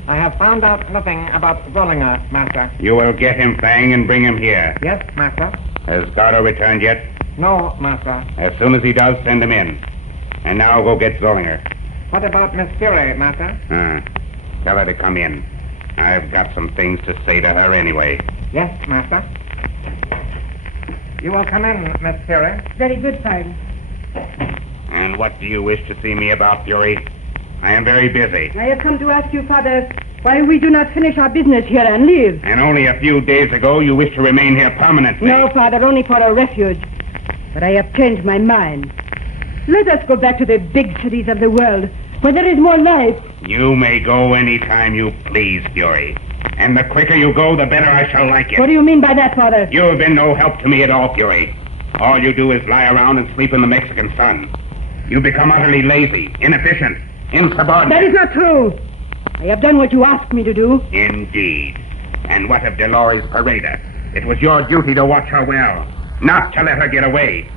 I have found out nothing about Zollinger, master. You will get him, Fang, and bring him here. Yes, master. Has Gardo returned yet? No, master. As soon as he does, send him in. And now go get Zollinger. What about Miss Fury, master? Tell her to come in. I've got some things to say to her anyway. Yes, master. You will come in, Miss Fury. Very good, Sergeant. And what do you wish to see me about, Fury? I am very busy. I have come to ask you, Father, why we do not finish our business here and leave. And only a few days ago you wished to remain here permanently. No, Father, only for a refuge. But I have changed my mind. Let us go back to the big cities of the world, where there is more life. You may go any time you please, Fury. And the quicker you go, the better I shall like it. What do you mean by that, Father? You have been no help to me at all, Fury. All you do is lie around and sleep in the Mexican sun. You become utterly lazy, inefficient, insubordinate. That is not true. I have done what you asked me to do. Indeed. And what of Dolores Pareda? It was your duty to watch her well, not to let her get away.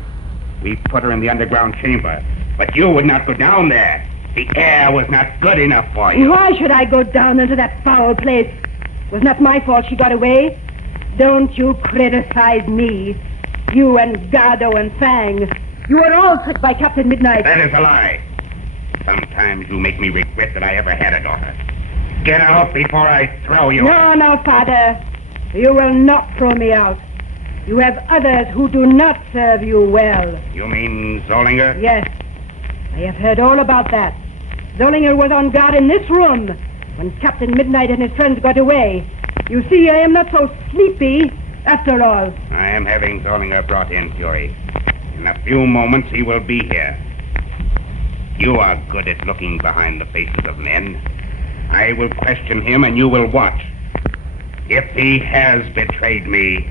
We put her in the underground chamber, but you would not go down there. The air was not good enough for you. Why should I go down into that foul place? It was not my fault she got away. Don't you criticize me. You and Gardo and Fang. You were all tricked by Captain Midnight. That is a lie. Sometimes you make me regret that I ever had a daughter. Get out before I throw you. No, Father. You will not throw me out. You have others who do not serve you well. You mean Zollinger? Yes. I have heard all about that. Zollinger was on guard in this room when Captain Midnight and his friends got away. You see, I am not so sleepy after all. I am having Zollinger brought in, Fury. In a few moments he will be here. You are good at looking behind the faces of men. I will question him and you will watch. If he has betrayed me,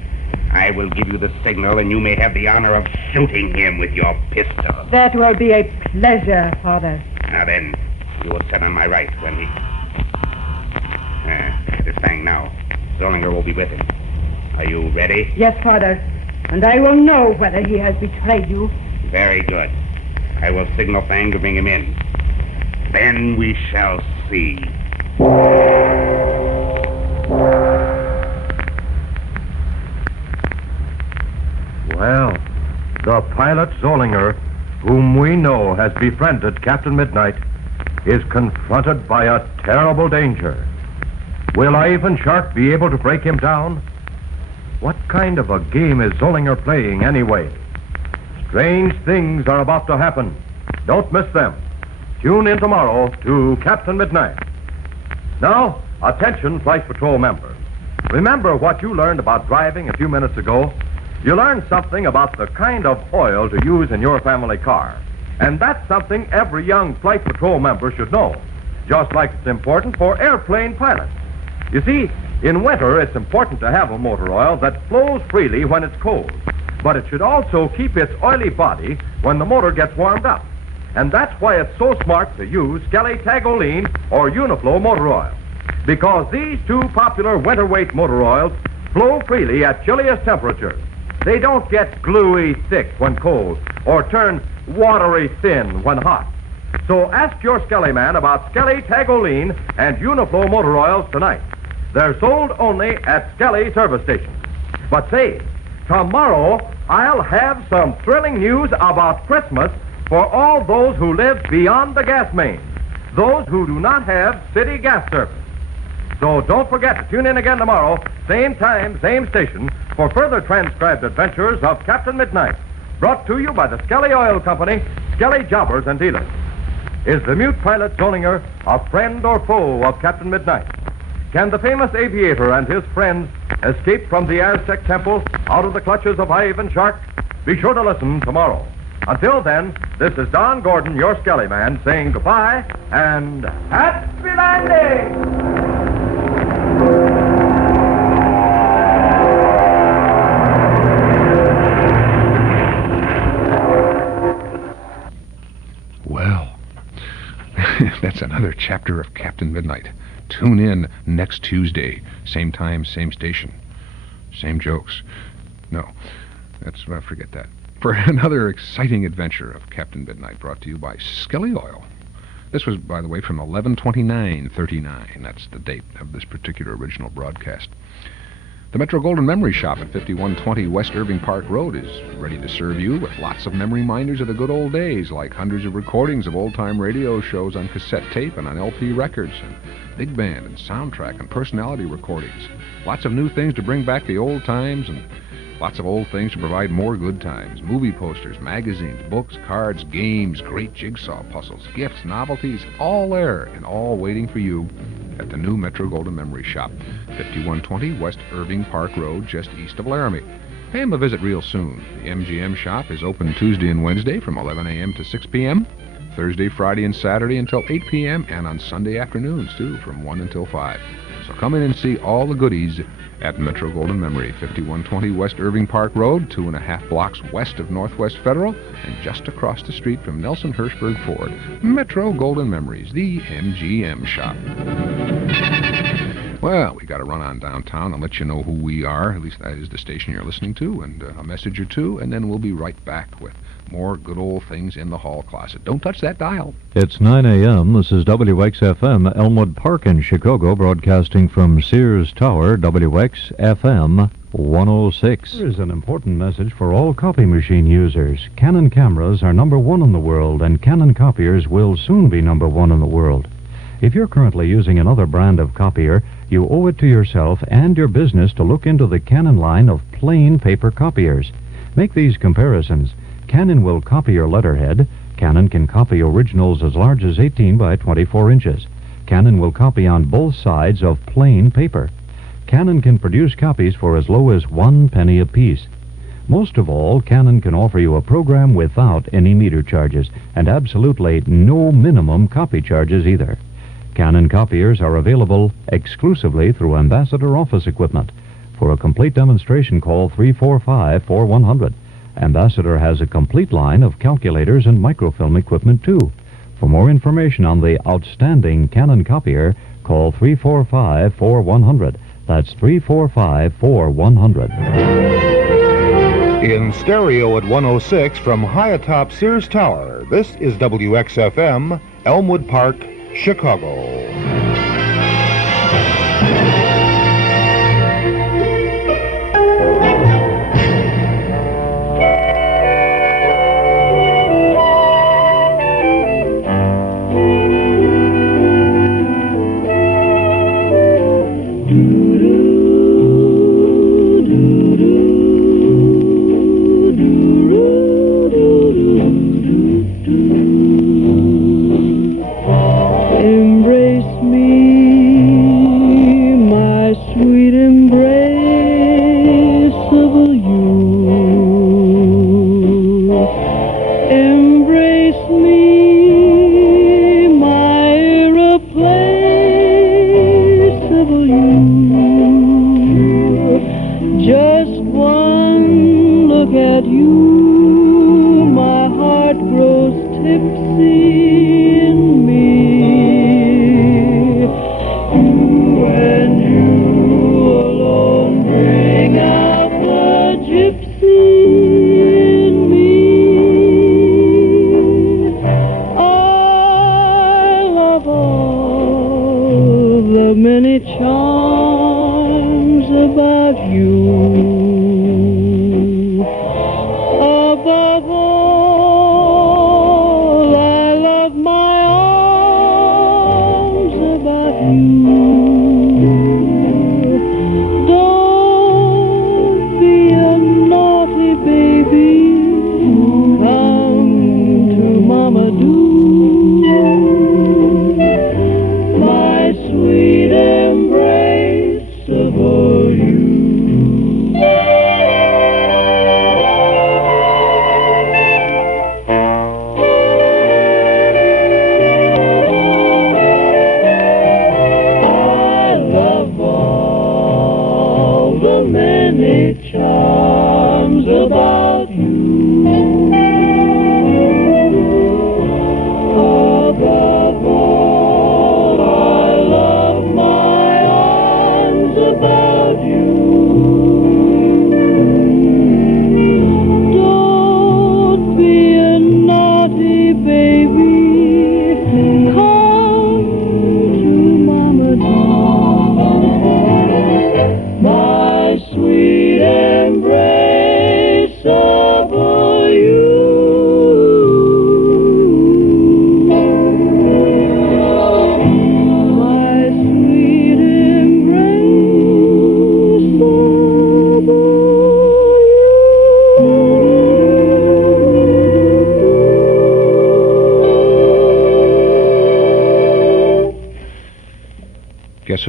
I will give you the signal and you may have the honor of shooting him with your pistol. That will be a pleasure, Father. Now then, you will sit on my right when he... It is Fang now. Zollinger will be with him. Are you ready? Yes, Father. And I will know whether he has betrayed you. Very good. I will signal Fang to bring him in. Then we shall see. Well, the pilot Zollinger, whom we know has befriended Captain Midnight, is confronted by a terrible danger. Will Ivan Shark be able to break him down? What kind of a game is Zollinger playing anyway? Strange things are about to happen. Don't miss them. Tune in tomorrow to Captain Midnight. Now, attention Flight Patrol members. Remember what you learned about driving a few minutes ago? You learned something about the kind of oil to use in your family car. And that's something every young Flight Patrol member should know, just like it's important for airplane pilots. You see, in winter, it's important to have a motor oil that flows freely when it's cold, but it should also keep its oily body when the motor gets warmed up. And that's why it's so smart to use Skelly Tagoline or Uniflow motor oil, because these two popular winter weight motor oils flow freely at chilliest temperatures. They don't get gluey thick when cold or turn watery thin when hot. So ask your Skelly man about Skelly Tagoline and Uniflow motor oils tonight. They're sold only at Skelly service stations. But say, tomorrow I'll have some thrilling news about Christmas for all those who live beyond the gas mains, those who do not have city gas service. So don't forget to tune in again tomorrow, same time, same station, for further transcribed adventures of Captain Midnight, brought to you by the Skelly Oil Company, Skelly Jobbers and Dealers. Is the mute pilot Zollinger a friend or foe of Captain Midnight? Can the famous aviator and his friends escape from the Aztec temple out of the clutches of Ivan Shark? Be sure to listen tomorrow. Until then, this is Don Gordon, your Skelly man, saying goodbye and happy landing! Well, that's another chapter of Captain Midnight. Tune in next Tuesday. Same time, same station. Same jokes. No, forget that. For another exciting adventure of Captain Midnight, brought to you by Skelly Oil. This was, by the way, from 11/29/39. That's the date of this particular original broadcast. The Metro Golden Memory Shop at 5120 West Irving Park Road is ready to serve you with lots of memory minders of the good old days, like hundreds of recordings of old-time radio shows on cassette tape and on LP records, and big band and soundtrack and personality recordings. Lots of new things to bring back the old times, and lots of old things to provide more good times. Movie posters, magazines, books, cards, games, great jigsaw puzzles, gifts, novelties, all there and all waiting for you at the new Metro Golden Memory Shop, 5120 West Irving Park Road, just east of Laramie. Pay him a visit real soon. The MGM shop is open Tuesday and Wednesday from 11 a.m. to 6 p.m., Thursday, Friday, and Saturday until 8 p.m., and on Sunday afternoons, too, from 1 until 5. So come in and see all the goodies at Metro Golden Memory, 5120 West Irving Park Road, 2.5 blocks west of Northwest Federal, and just across the street from Nelson Hirschberg Ford. Metro Golden Memories, the MGM shop. Well, we got to run on downtown and let you know who we are. At least that is the station you're listening to, and a message or two, and then we'll be right back with more good old things in the hall closet. Don't touch that dial. It's 9 a.m. This is WXFM, Elmwood Park in Chicago, broadcasting from Sears Tower, WXFM 106. Here's an important message for all copy machine users. Canon cameras are #1 in the world, and Canon copiers will soon be #1 in the world. If you're currently using another brand of copier, you owe it to yourself and your business to look into the Canon line of plain paper copiers. Make these comparisons. Canon will copy your letterhead. Canon can copy originals as large as 18 by 24 inches. Canon will copy on both sides of plain paper. Canon can produce copies for as low as 1 penny apiece. Most of all, Canon can offer you a program without any meter charges, and absolutely no minimum copy charges either. Canon copiers are available exclusively through Ambassador Office Equipment. For a complete demonstration, call 345-4100. Ambassador has a complete line of calculators and microfilm equipment, too. For more information on the outstanding Canon copier, call 345-4100. That's 345-4100. In stereo at 106 from high atop Sears Tower, this is WXFM, Elmwood Park, Chicago.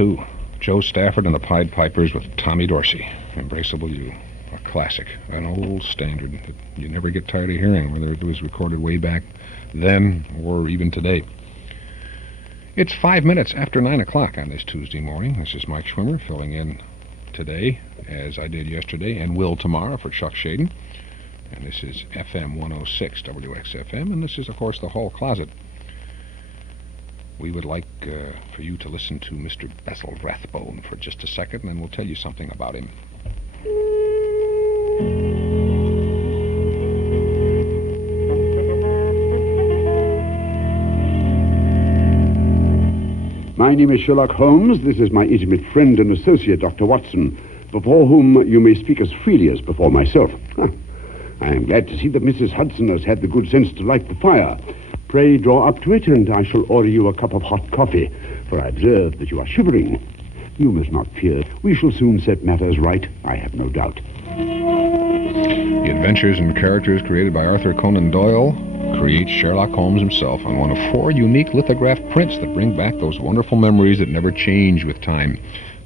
too. Joe Stafford and the Pied Pipers with Tommy Dorsey. Embraceable You. A classic. An old standard that you never get tired of hearing, whether it was recorded way back then or even today. It's 5 minutes after 9 o'clock on this Tuesday morning. This is Mike Schwimmer filling in today, as I did yesterday, and will tomorrow for Chuck Schaden. And this is FM 106 WXFM, and this is, of course, the Hall Closet. We would like for you to listen to Mr. Basil Rathbone for just a second, and then we'll tell you something about him. My name is Sherlock Holmes. This is my intimate friend and associate, Dr. Watson, before whom you may speak as freely as before myself. I am glad to see that Mrs. Hudson has had the good sense to light the fire. Pray draw up to it, and I shall order you a cup of hot coffee, for I observe that you are shivering. You must not fear. We shall soon set matters right, I have no doubt. The adventures and characters created by Arthur Conan Doyle creates Sherlock Holmes himself on one of 4 unique lithograph prints that bring back those wonderful memories that never change with time.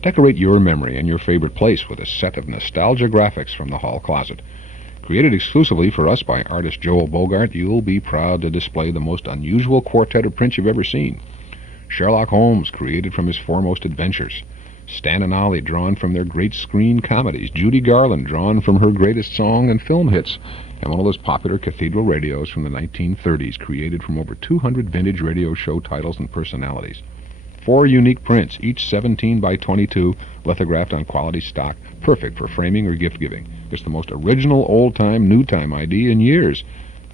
Decorate your memory and your favorite place with a set of nostalgia graphics from the Hall Closet. Created exclusively for us by artist Joel Bogart, you'll be proud to display the most unusual quartet of prints you've ever seen. Sherlock Holmes, created from his foremost adventures. Stan and Ollie, drawn from their great screen comedies. Judy Garland, drawn from her greatest song and film hits. And one of those popular cathedral radios from the 1930s, created from over 200 vintage radio show titles and personalities. 4 unique prints, each 17 by 22, lithographed on quality stock, perfect for framing or gift-giving. It's the most original old-time, new-time idea in years.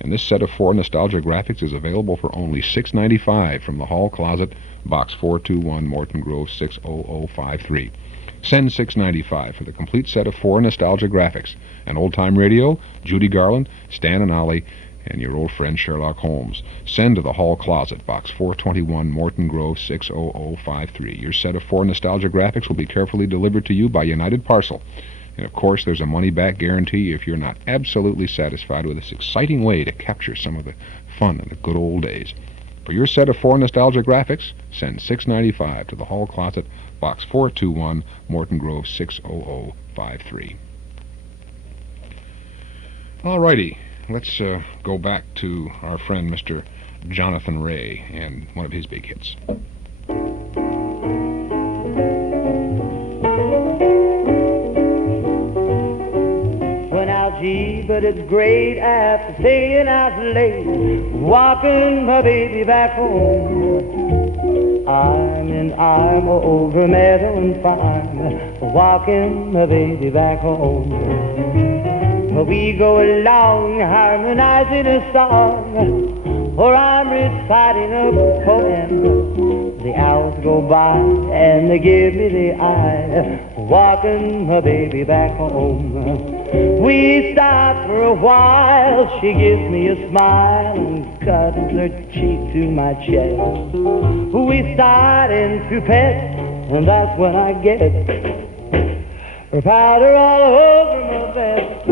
And this set of 4 nostalgia graphics is available for only $6.95 from the Hall Closet, Box 421, Morton Grove 60053. Send $6.95 for the complete set of 4 nostalgia graphics. An old-time radio, Judy Garland, Stan and Ollie, and your old friend Sherlock Holmes. Send to the Hall Closet, Box 421, Morton Grove 60053. Your set of 4 nostalgia graphics will be carefully delivered to you by United Parcel. And of course, there's a money-back guarantee if you're not absolutely satisfied with this exciting way to capture some of the fun of the good old days. For your set of 4 nostalgia graphics, send $6.95 to the Hall Closet, Box 421, Morton Grove 60053. All righty, let's go back to our friend Mr. Jonathan Ray and one of his big hits. Gee, but it's great after staying out late, walking my baby back home. Arm in arm over meadow and farm, walking my baby back home. We go along harmonizing a song, or I'm reciting a poem. The hours go by and they give me the eye, walking my baby back home. We stop for a while, she gives me a smile and cuddles her cheek to my chest. We start into pet, and that's when I get her powder all over my vest.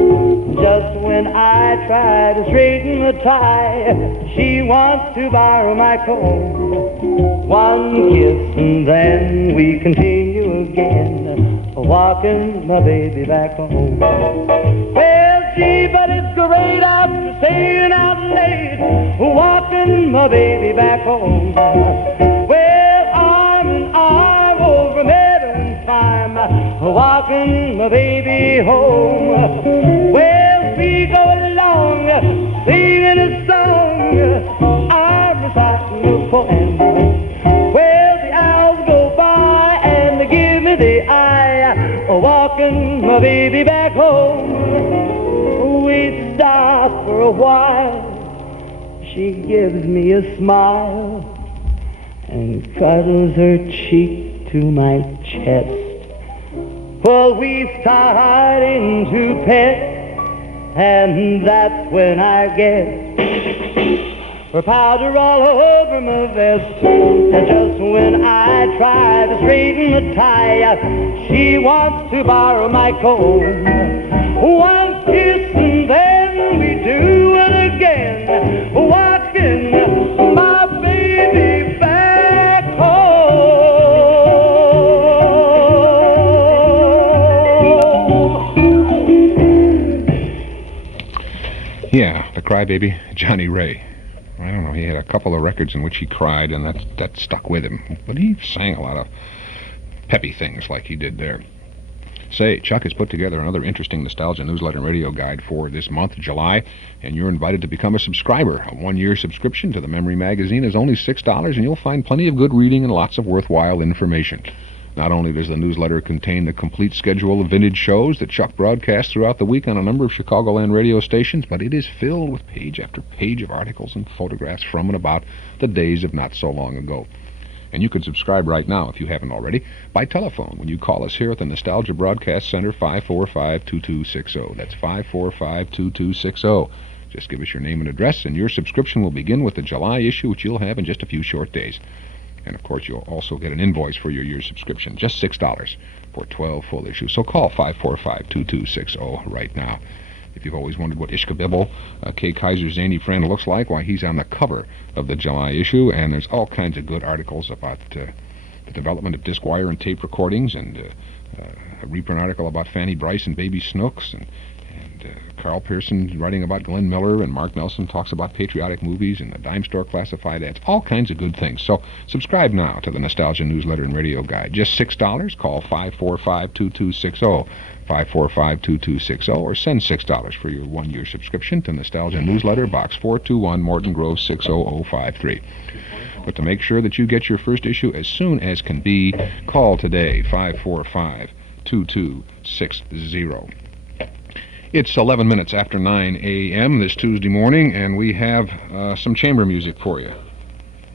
Just when I try to straighten the tie, she wants to borrow my comb. One kiss and then we continue again, walking my baby back home. Well, gee, but it's great after staying out late, walking my baby back home. Well, arm in arm over meadow and farm, walking my baby home. Well, we go along singing a song, I'm reciting a poem. Well, the hours go by and they give me the eye, walking my baby back home. We stop for a while, she gives me a smile and cuddles her cheek to my chest. Well, we start into pet, and that's when I get her powder all over my vest. And just when I try to straighten the tie, she wants to borrow my comb. One kiss and then we do it again, walking my baby back home. Yeah, the crybaby, Johnny Ray. I don't know, he had a couple of records in which he cried, and that stuck with him. But he sang a lot of peppy things like he did there. Say, Chuck has put together another interesting nostalgia newsletter and radio guide for this month, July, and you're invited to become a subscriber. A one-year subscription to the Memory Magazine is only $6, and you'll find plenty of good reading and lots of worthwhile information. Not only does the newsletter contain the complete schedule of vintage shows that Chuck broadcasts throughout the week on a number of Chicagoland radio stations, but it is filled with page after page of articles and photographs from and about the days of not so long ago. And you can subscribe right now, if you haven't already, by telephone when you call us here at the Nostalgia Broadcast Center, 545-2260. That's 545-2260. Just give us your name and address, and your subscription will begin with the July issue, which you'll have in just a few short days. And, of course, you'll also get an invoice for your year's subscription, just $6 for 12 full issues. So call 545-2260 right now. If you've always wondered what Ishkabibble, Kay Kaiser's zany friend, looks like, why, he's on the cover of the July issue, and there's all kinds of good articles about the development of disc wire and tape recordings, and a reprint article about Fanny Bryce and Baby Snooks, and Carl Pearson writing about Glenn Miller, and Mark Nelson talks about patriotic movies, and the dime store classified ads, all kinds of good things. So subscribe now to the Nostalgia Newsletter and Radio Guide. Just $6. Call 545-2260. 545-2260, or send $6 for your one-year subscription to Nostalgia Newsletter, Box 421, Morton Grove, 60053. But to make sure that you get your first issue as soon as can be, call today, 545-2260. It's 11 minutes after 9 a.m. this Tuesday morning, and we have some chamber music for you.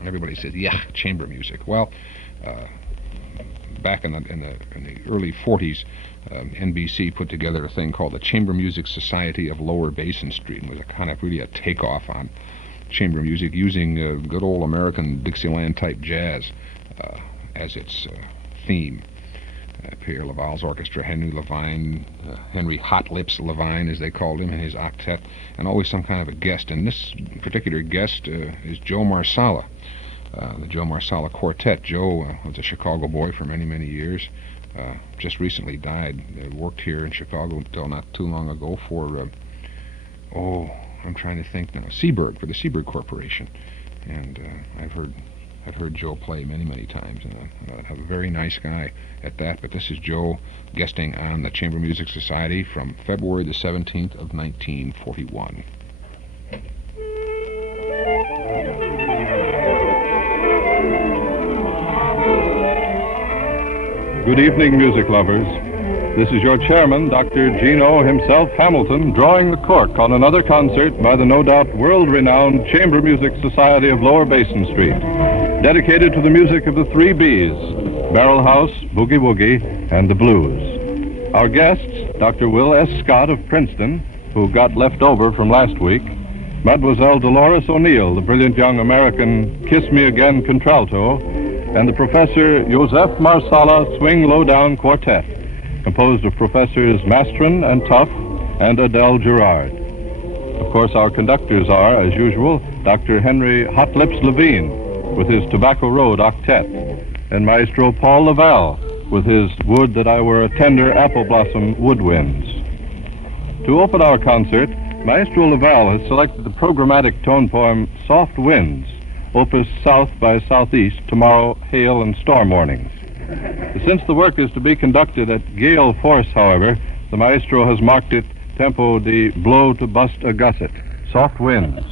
Everybody says, yeah, chamber music. Well, back in the early 40s, NBC put together a thing called the Chamber Music Society of Lower Basin Street, and was a kind of really a takeoff on chamber music, using good old American Dixieland-type jazz as its theme. Pierre Laval's orchestra, Henry Hot Lips Levine, as they called him, and his octet, and always some kind of a guest. And this particular guest is Joe Marsala, the Joe Marsala Quartet. Joe was a Chicago boy for many, many years. Just recently died. Worked here in Chicago until not too long ago for, I'm trying to think now, Seaberg, for the Seaberg Corporation. And I've heard Joe play many, many times, and a very nice guy at that. But this is Joe guesting on the Chamber Music Society from February the 17th of 1941. Good evening, music lovers. This is your chairman, Dr. Gino himself, Hamilton, drawing the cork on another concert by the no doubt world-renowned Chamber Music Society of Lower Basin Street, dedicated to the music of the three Bs, Barrel House, Boogie Woogie, and the Blues. Our guests, Dr. Will S. Scott of Princeton, who got left over from last week, Mademoiselle Dolores O'Neill, the brilliant young American Kiss Me Again contralto, and the Professor Joseph Marsala Swing Lowdown Quartet, composed of Professors Mastron and Tuff and Adele Gerard. Of course, our conductors are, as usual, Dr. Henry Hot Lips Levine with his Tobacco Road Octet, and Maestro Paul Laval with his Would That I Were a Tender Apple Blossom Woodwinds. To open our concert, Maestro Laval has selected the programmatic tone poem Soft Winds, Opus South by Southeast, Tomorrow, Hail and Storm Warnings. Since the work is to be conducted at gale force, however, the maestro has marked it tempo de blow to bust a gusset, Soft Winds.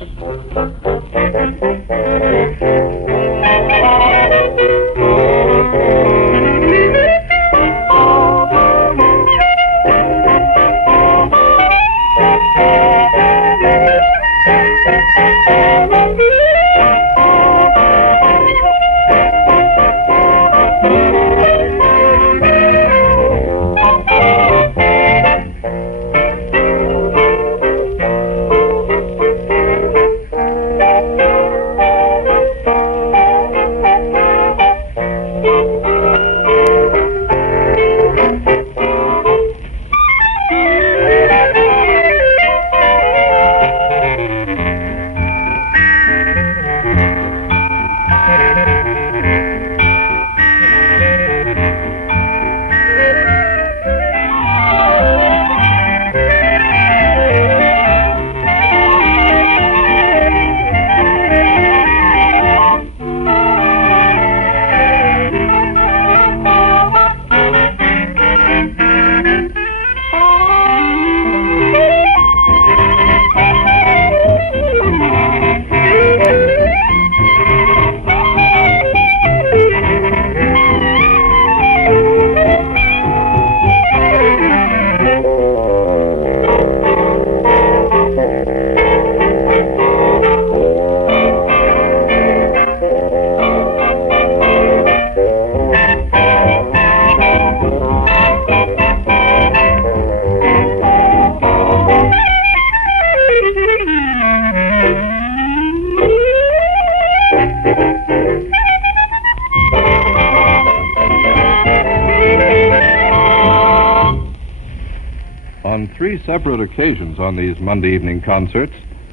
separate occasions on these Monday evening concerts,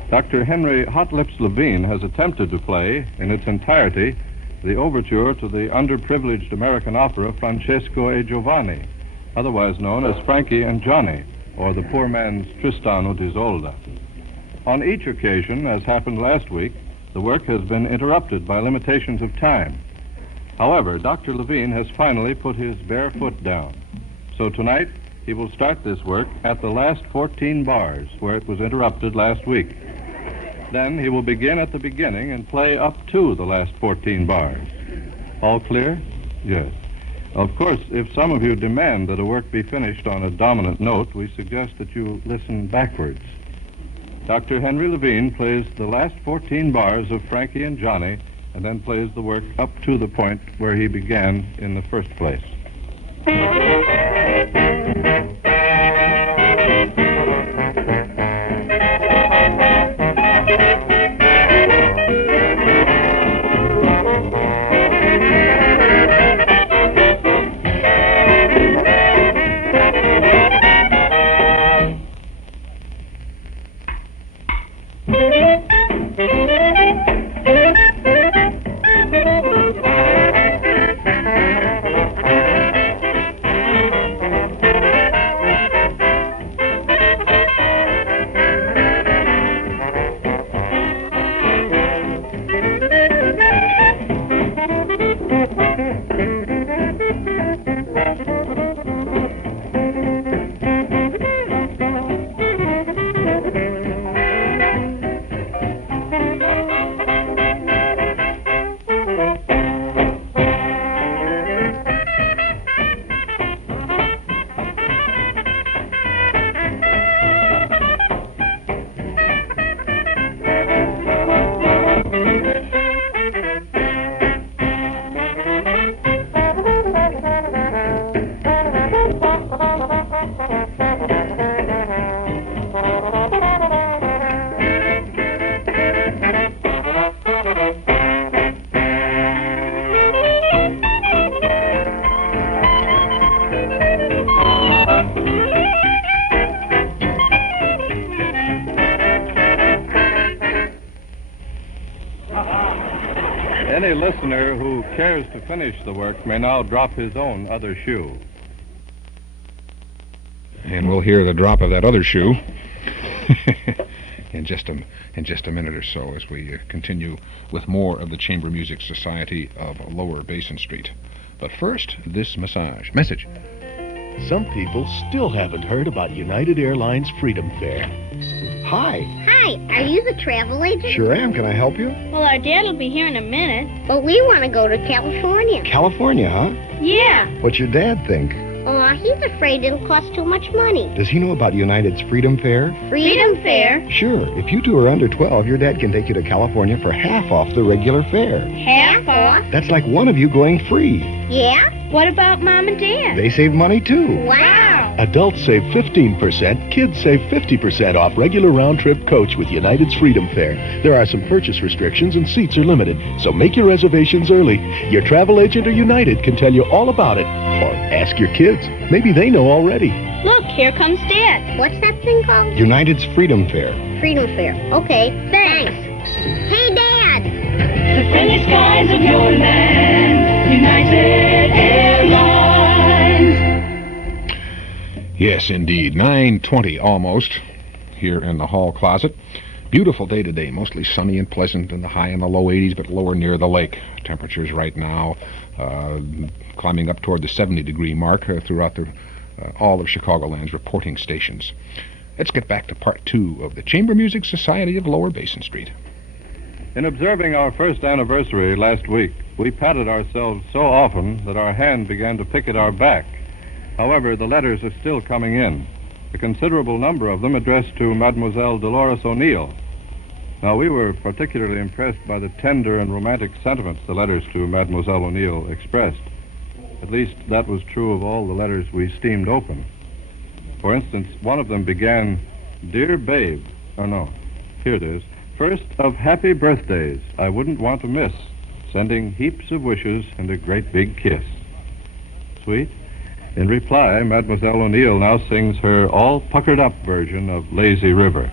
Dr. Henry Hot Lips Levine has attempted to play, in its entirety, the overture to the underprivileged American opera Francesco e Giovanni, otherwise known as Frankie and Johnny, or the poor man's Tristan und Isolde. On each occasion, as happened last week, the work has been interrupted by limitations of time. However, Dr. Levine has finally put his bare foot down. So tonight, he will start this work at the last 14 bars, where it was interrupted last week. Then he will begin at the beginning and play up to the last 14 bars. All clear? Yes. Of course, if some of you demand that a work be finished on a dominant note, we suggest that you listen backwards. Dr. Henry Levine plays the last 14 bars of Frankie and Johnny, and then plays the work up to the point where he began in the first place. Any listener who cares to finish the work may now drop his own other shoe. And we'll hear the drop of that other shoe in just a minute or so as we continue with more of the Chamber Music Society of Lower Basin Street. But first, this message. Some people still haven't heard about United Airlines Freedom Fair. Hi. Hi, are you the travel agent? Sure am. Can I help you? Well, our dad will be here in a minute. But we want to go to California. California, huh? Yeah. What's your dad think? He's afraid it'll cost too much money. Does he know about United's Freedom Fair? Freedom Fair? Sure. If you two are under 12, your dad can take you to California for half off the regular fare. Half off? That's like one of you going free. Yeah? What about Mom and Dad? They save money, too. Wow. Adults save 15%, kids save 50% off regular round-trip coach with United's Freedom Fair. There are some purchase restrictions and seats are limited, so make your reservations early. Your travel agent or United can tell you all about it. Or ask your kids. Maybe they know already. Look, here comes Dad. What's that thing called? United's Freedom Fair. Freedom Fair. Okay, thanks. Hey, Dad! The friendly skies of your land, United Airlines. Yes, indeed. 9:20 almost here in the hall closet. Beautiful day today, mostly sunny and pleasant in the high and the low 80s, but lower near the lake. Temperatures right now climbing up toward the 70-degree mark throughout all of Chicagoland's reporting stations. Let's get back to part 2 of the Chamber Music Society of Lower Basin Street. In observing our first anniversary last week, we patted ourselves so often that our hand began to pick at our back. However, the letters are still coming in, a considerable number of them addressed to Mademoiselle Dolores O'Neill. Now, we were particularly impressed by the tender and romantic sentiments the letters to Mademoiselle O'Neill expressed. At least that was true of all the letters we steamed open. For instance, one of them began, "Dear Babe," oh no, here it is, "First of happy birthdays, I wouldn't want to miss, sending heaps of wishes and a great big kiss." Sweet. In reply, Mademoiselle O'Neill now sings her all puckered up version of Lazy River.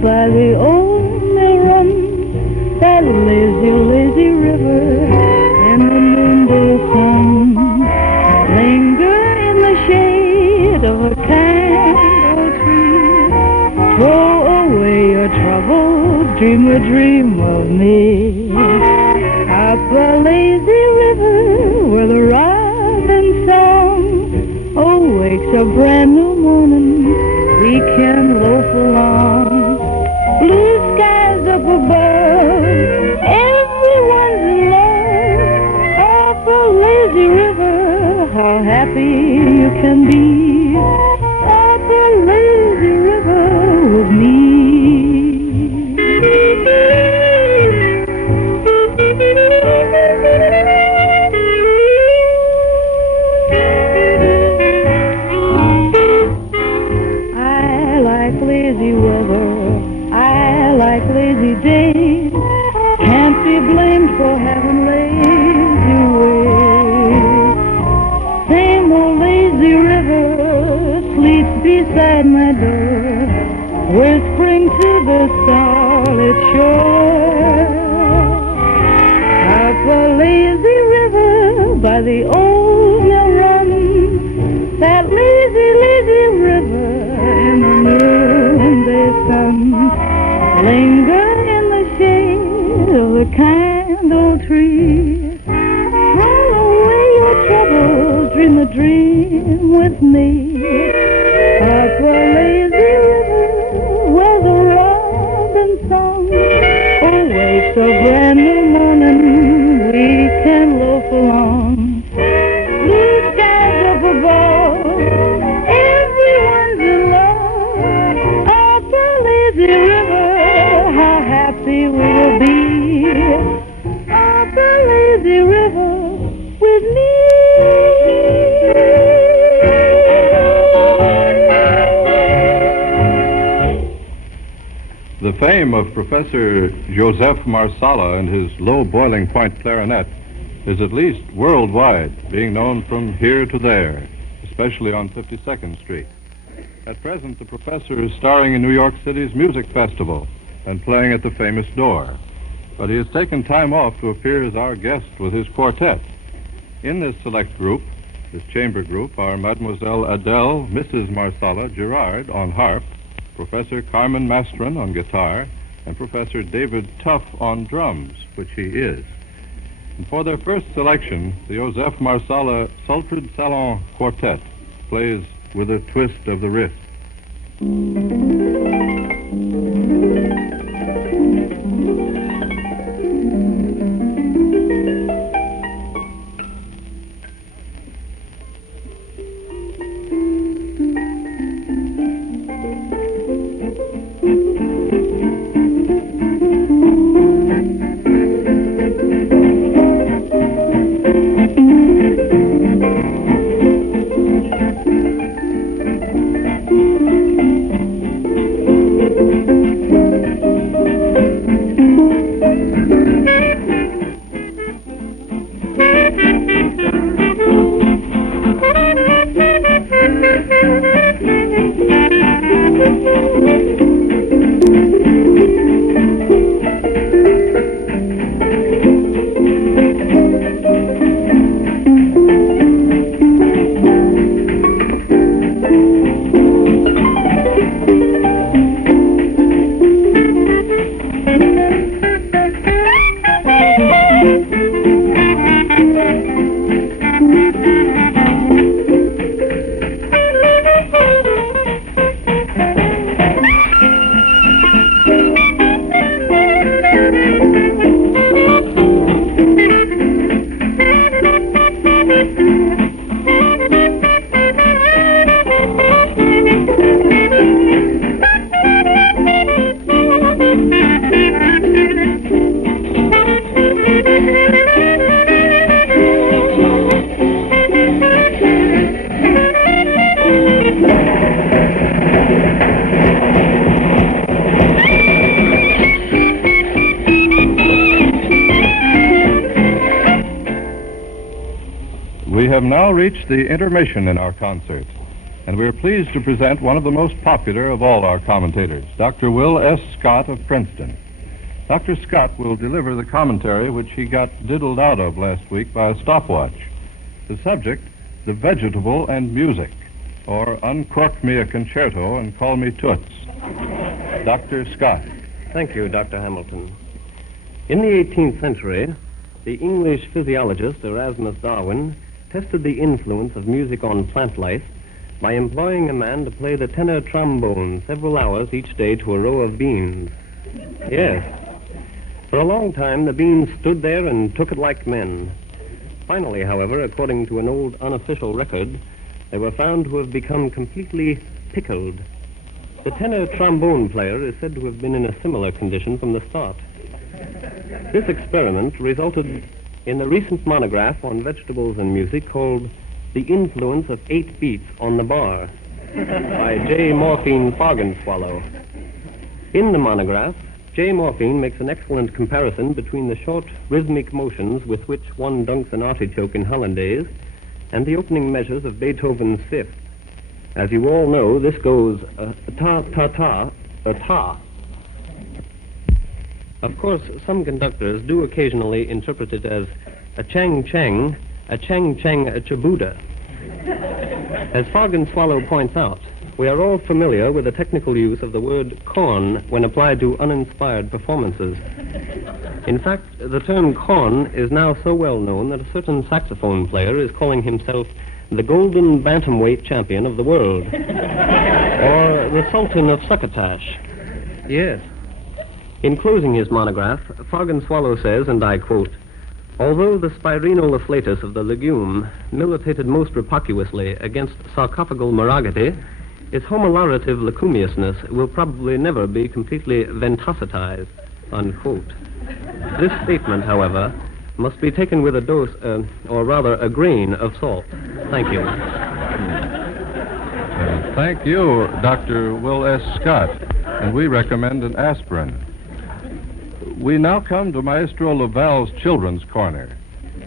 By the old mill run, that lazy, lazy river in the noonday sun. Linger in the shade of a candle tree. Throw away your troubles, dream a dream of me. Up the lazy river where the robin song awakes a brand new morning. We can loaf along. Blue skies up above, everyone's in love. Off a lazy river, how happy you can be. Off a lazy river with me. I like lazy weather. I like lazy days, can't be blamed for having lazy ways. Same old lazy river sleeps beside my door, whispering to the starlit shore. Up a lazy river by the old mill run, that lazy, lazy river in the noonday sun. Linger in the shade of the candle tree. Throw away your troubles, dream a dream with me. Up a lazy river where the robin song awakes a brand new morning. We can loaf along. Blue skies up above, everyone's in love. Up a lazy river, how happy we will be. Up the lazy river with me. The fame of Professor Joseph Marsala and his low boiling point clarinet is at least worldwide, being known from here to there, especially on 52nd Street. At present, the professor is starring in New York City's Music Festival and playing at the famous Door. But he has taken time off to appear as our guest with his quartet. In this select group, this chamber group, are Mademoiselle Adele, Mrs. Marsala Gerard on harp, Professor Carmen Mastron on guitar, and Professor David Tuff on drums, which he is. And for their first selection, the Joseph Marsala Sultred Salon Quartet plays With a Twist of the Wrist. have now reached the intermission in our concert, and we are pleased to present one of the most popular of all our commentators, Dr. Will S. Scott of Princeton. Dr. Scott will deliver the commentary which he got diddled out of last week by a stopwatch. The subject, The Vegetable and Music, or Uncork Me a Concerto and Call Me Toots. Dr. Scott. Thank you, Dr. Hamilton. In the 18th century, the English physiologist Erasmus Darwin tested the influence of music on plant life by employing a man to play the tenor trombone several hours each day to a row of beans. Yes. For a long time, the beans stood there and took it like men. Finally, however, according to an old unofficial record, they were found to have become completely pickled. The tenor trombone player is said to have been in a similar condition from the start. This experiment resulted in the recent monograph on vegetables and music called The Influence of 8 Beats on the Bar by J. Morphine Fargenswallow. In the monograph, J. Morphine makes an excellent comparison between the short rhythmic motions with which one dunks an artichoke in hollandaise and the opening measures of Beethoven's Fifth. As you all know, this goes ta-ta-ta, ta. Of course, some conductors do occasionally interpret it as a chang-chang, a chang-chang, a chabuda. As Fargenswallow points out, we are all familiar with the technical use of the word corn when applied to uninspired performances. In fact, the term corn is now so well known that a certain saxophone player is calling himself the golden bantamweight champion of the world, or the Sultan of Succotash. Yes. In closing his monograph, Fargenswallow says, and I quote, "Although the spirenolaflatus of the legume militated most rapacuously against sarcophagal moragity, its homolorative lacumiousness will probably never be completely ventositized," unquote. This statement, however, must be taken with a dose, or rather a grain of salt. Thank you. Thank you, Dr. Will S. Scott, and we recommend an aspirin. We now come to Maestro Laval's Children's Corner,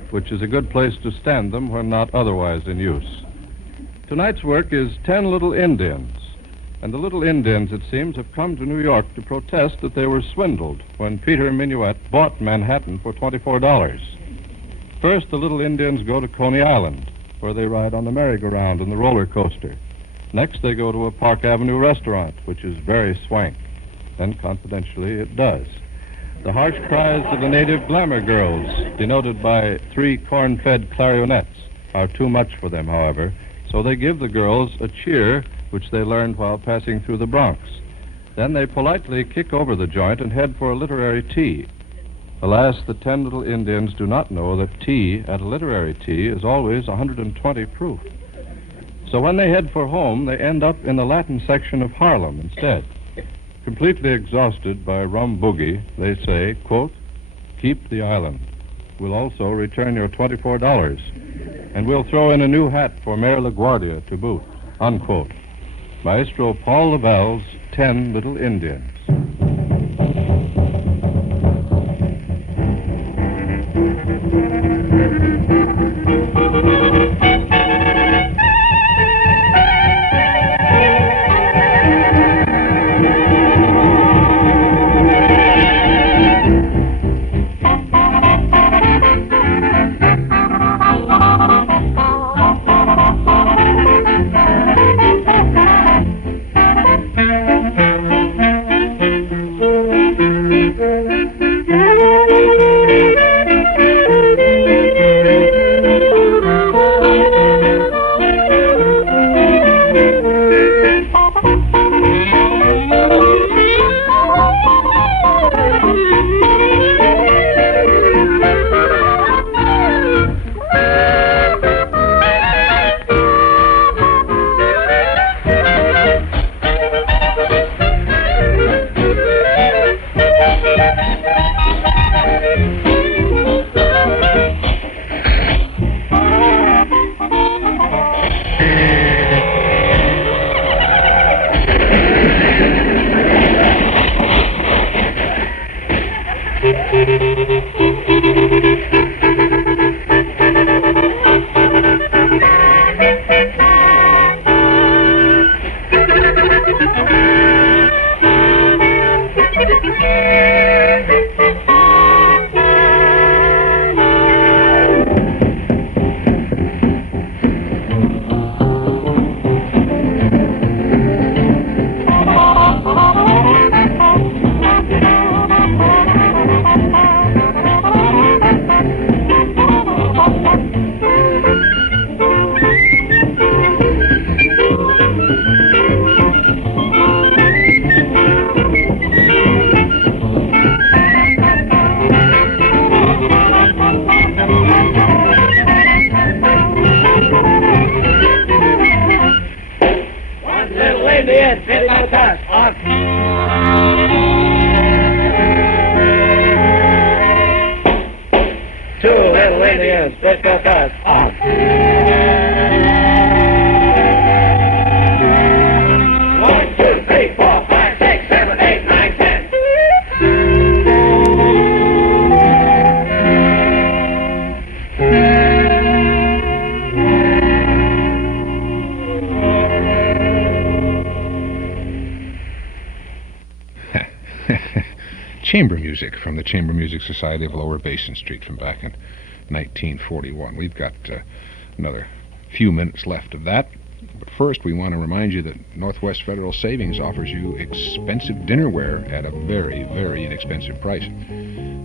which is a good place to stand them when not otherwise in use. Tonight's work is 10 Little Indians, and the Little Indians, it seems, have come to New York to protest that they were swindled when Peter Minuet bought Manhattan for $24. First, the Little Indians go to Coney Island, where they ride on the merry-go-round and the roller coaster. Next, they go to a Park Avenue restaurant, which is very swank. Then, confidentially, it does. The harsh cries of the native glamour girls, denoted by 3 corn-fed clarionets, are too much for them, however, so they give the girls a cheer, which they learned while passing through the Bronx. Then they politely kick over the joint and head for a literary tea. Alas, the 10 Little Indians do not know that tea at a literary tea is always 120 proof. So when they head for home, they end up in the Latin section of Harlem instead. Completely exhausted by rum boogie, they say, quote, "Keep the island. We'll also return your $24, and we'll throw in a new hat for Mayor LaGuardia to boot," unquote. Maestro Paul Laval's 10 Little Indians. fast, on. Two little Indians, split go fast, on. 1, 2, 3, 4, 5, 6, 7, 8, 9, 10. Chamber music from the Chamber Music Society of Lower Basin Street from back in 1941. We've got another few minutes left of that. But first, we want to remind you that Northwest Federal Savings offers you expensive dinnerware at a very, very inexpensive price.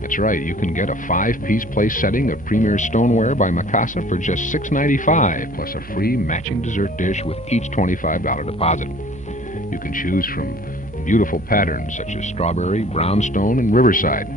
That's right, you can get a 5-piece place setting of premier stoneware by Mikasa for just $6.95, plus a free matching dessert dish with each $25 deposit. You can choose from beautiful patterns such as strawberry, brownstone, and riverside.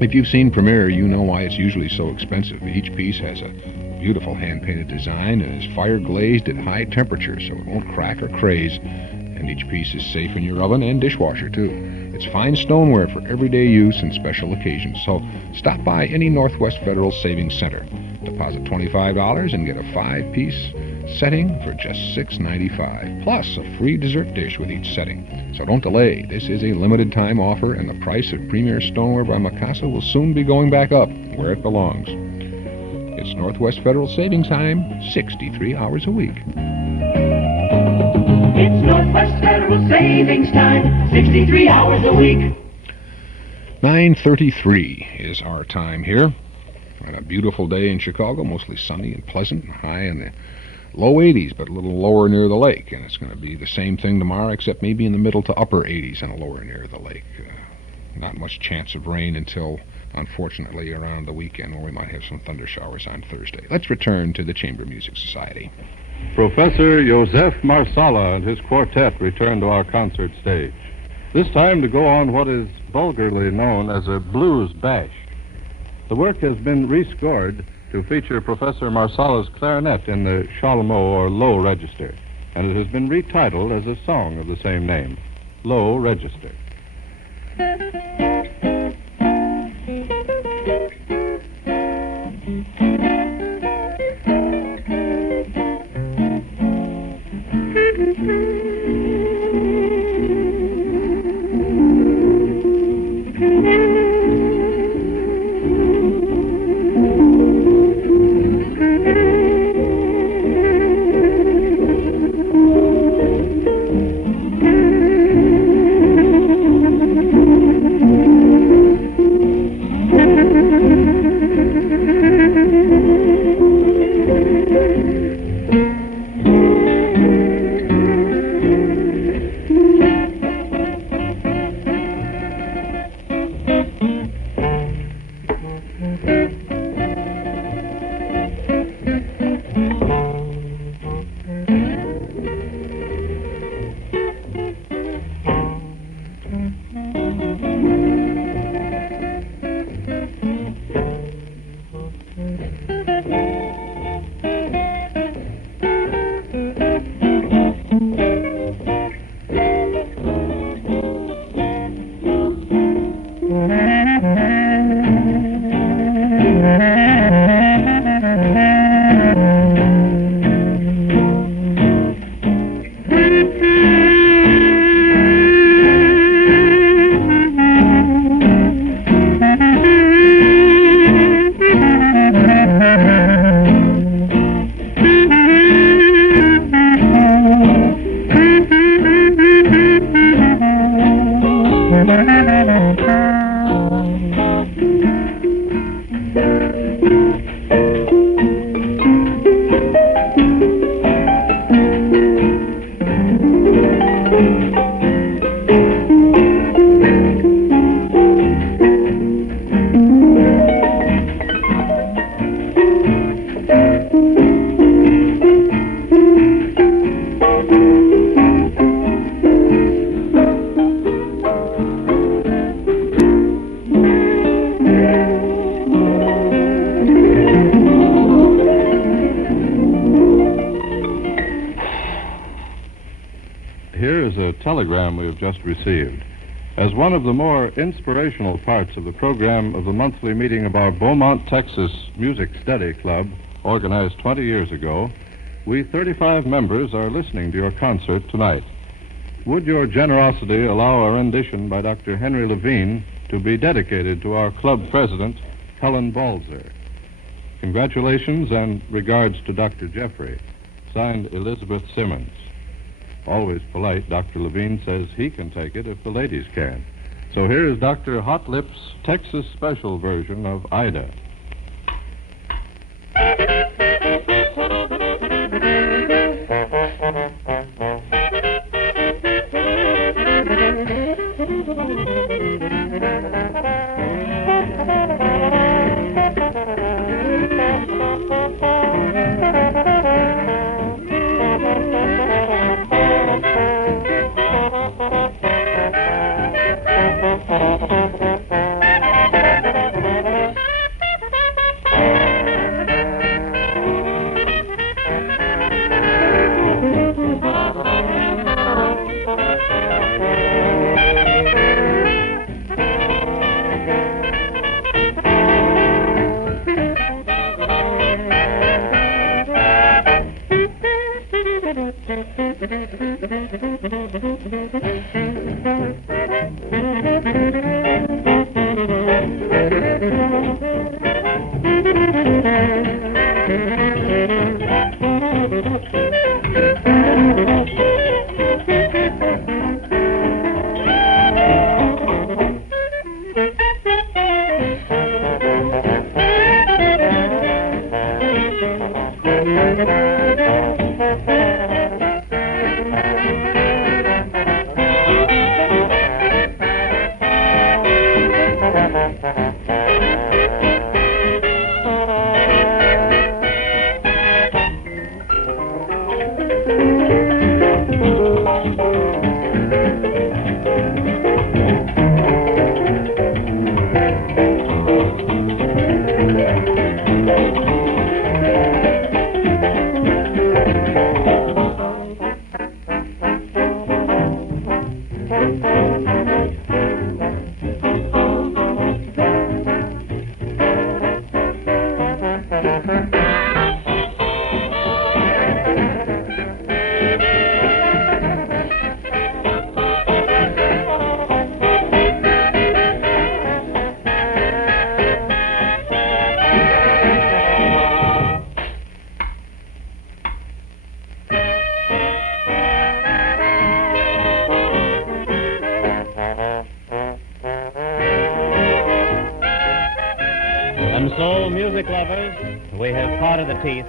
If you've seen Premier, you know why it's usually so expensive. Each piece has a beautiful hand-painted design and is fire-glazed at high temperature so it won't crack or craze, and each piece is safe in your oven and dishwasher, too. It's fine stoneware for everyday use and special occasions, so stop by any Northwest Federal Savings Center. Deposit $25 and get a 5-piece setting for just $6.95, plus a free dessert dish with each setting. So don't delay. This is a limited-time offer, and the price of Premier Stoneware by Mikasa will soon be going back up where it belongs. It's Northwest Federal Savings Time, 63 hours a week. It's Northwest Federal Savings Time, 63 hours a week. 9:33 is our time here. On a beautiful day in Chicago, mostly sunny and pleasant, high in the low 80s, but a little lower near the lake. And it's going to be the same thing tomorrow, except maybe in the middle to upper 80s and lower near the lake. Not much chance of rain until, unfortunately, around the weekend, where we might have some thunder showers on Thursday. Let's return to the Chamber Music Society. Professor Joseph Marsala and his quartet return to our concert stage. This time to go on what is vulgarly known as a blues bash. The work has been rescored to feature Professor Marsala's clarinet in the chalumeau or low register, and it has been retitled as a song of the same name, Low Register. telegram we have just received. As one of the more inspirational parts of the program of the monthly meeting of our Beaumont, Texas Music Study Club, organized 20 years ago, we 35 members are listening to your concert tonight. Would your generosity allow a rendition by Dr. Henry Levine to be dedicated to our club president, Helen Balzer? Congratulations and regards to Dr. Jeffrey. Signed, Elizabeth Simmons. Always polite, Dr. Levine says he can take it if the ladies can. So here is Dr. Hot Lips' Texas special version of Ida.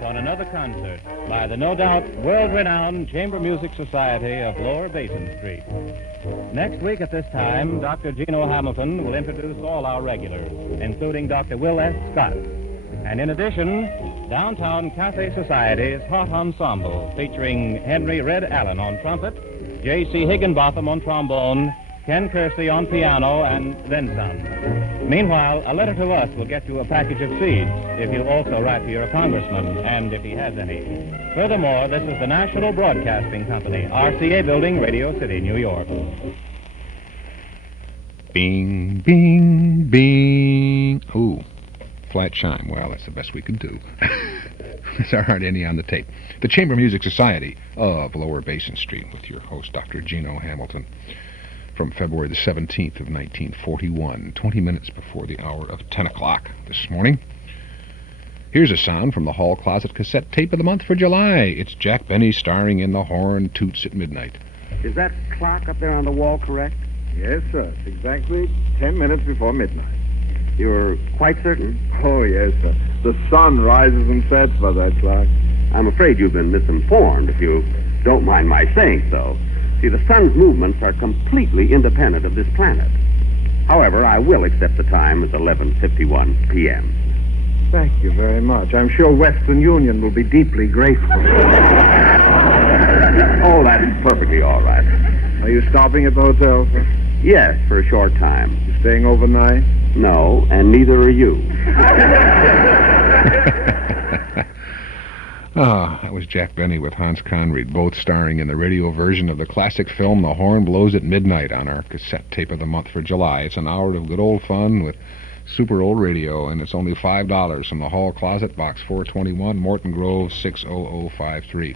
On another concert by the no doubt world-renowned Chamber Music Society of Lower Basin Street. Next week at this time, Dr. Gino Hamilton will introduce all our regulars, including Dr. Will S. Scott. And in addition, Downtown Cafe Society's Hot Ensemble, featuring Henry Red Allen on trumpet, J.C. Higginbotham on trombone, Ken Kersey on piano, and then some. Meanwhile, a letter to us will get you a package of seeds if you also write to your congressman, and if he has any. Furthermore, this is the National Broadcasting Company, RCA Building, Radio City, New York. Bing, bing, bing. Ooh, flat chime. Well, that's the best we could do. There aren't any on the tape. The Chamber Music Society of Lower Basin Street with your host, Dr. Gino Hamilton. From February the 17th of 1941, 20 minutes before the hour of 10 o'clock this morning. Here's a sound from the Hall Closet cassette tape of the month for July. It's Jack Benny starring in The Horn Toots at Midnight. Is that clock up there on the wall correct? Yes, sir. It's exactly 10 minutes before midnight. You're quite certain? Oh, yes, sir. The sun rises and sets by that clock. I'm afraid you've been misinformed, if you don't mind my saying so. See, the sun's movements are completely independent of this planet. However, I will accept the time as 11:51 p.m. Thank you very much. I'm sure Western Union will be deeply grateful. Oh, that's perfectly all right. Are you stopping at the hotel, sir? Yes, for a short time. You staying overnight? No, and neither are you. That was Jack Benny with Hans Conried, both starring in the radio version of the classic film The Horn Blows at Midnight on our cassette tape of the month for July. It's an hour of good old fun with super old radio, and it's only $5 from the Hall Closet, Box 421, Morton Grove, 60053.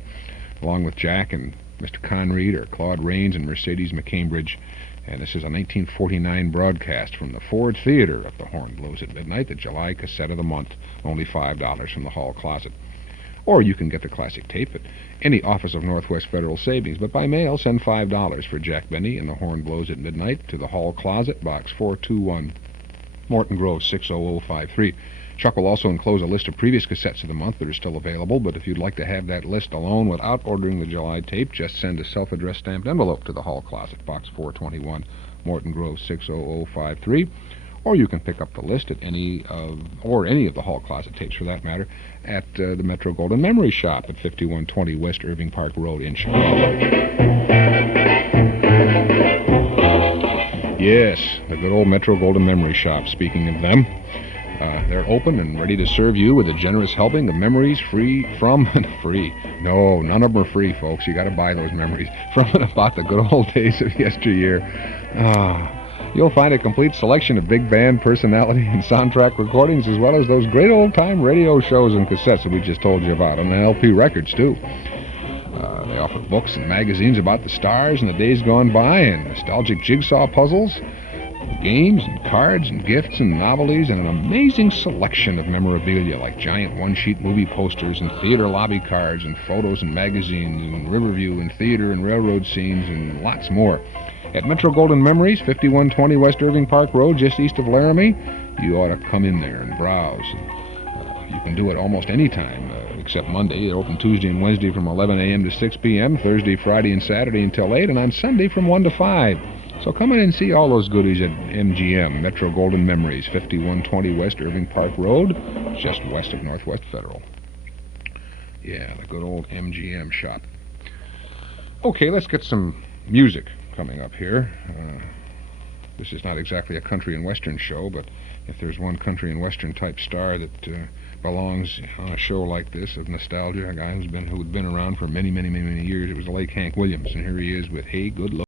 Along with Jack and Mr. Conried are Claude Rains and Mercedes McCambridge. And this is a 1949 broadcast from the Ford Theater of The Horn Blows at Midnight, the July cassette of the month, only $5 from the Hall Closet. Or you can get the classic tape at any office of Northwest Federal Savings, but by mail, send $5 for Jack Benny and The Horn Blows at Midnight to the Hall Closet, Box 421, Morton Grove, 60053. Chuck will also enclose a list of previous cassettes of the month that are still available, but if you'd like to have that list alone without ordering the July tape, just send a self-addressed stamped envelope to the Hall Closet, Box 421, Morton Grove, 60053. Or you can pick up the list at any of the Hall Closet tapes, for that matter, at the Metro Golden Memory Shop at 5120 West Irving Park Road in Chicago. Yes, the good old Metro Golden Memory Shop. Speaking of them, they're open and ready to serve you with a generous helping of memories free. No, none of them are free, folks. You got to buy those memories from and about the good old days of yesteryear. You'll find a complete selection of big band personality and soundtrack recordings, as well as those great old-time radio shows and cassettes that we just told you about, on LP records, too. They offer books and magazines about the stars and the days gone by, and nostalgic jigsaw puzzles, games and cards and gifts and novelties, and an amazing selection of memorabilia like giant one-sheet movie posters and theater lobby cards and photos and magazines and Riverview and theater and railroad scenes and lots more. At Metro Golden Memories, 5120 West Irving Park Road, just east of Laramie, you ought to come in there and browse. You can do it almost any time, except Monday. They're open Tuesday and Wednesday from 11 a.m. to 6 p.m., Thursday, Friday, and Saturday until 8, and on Sunday from 1 to 5. So come in and see all those goodies at MGM, Metro Golden Memories, 5120 West Irving Park Road, just west of Northwest Federal. Yeah, the good old MGM shop. Okay, let's get some music coming up here. This is not exactly a country and western show, but if there's one country and western type star that belongs on a show like this of nostalgia, a guy who'd been around for many years, it was the late Hank Williams, and here he is with Hey Good Luck.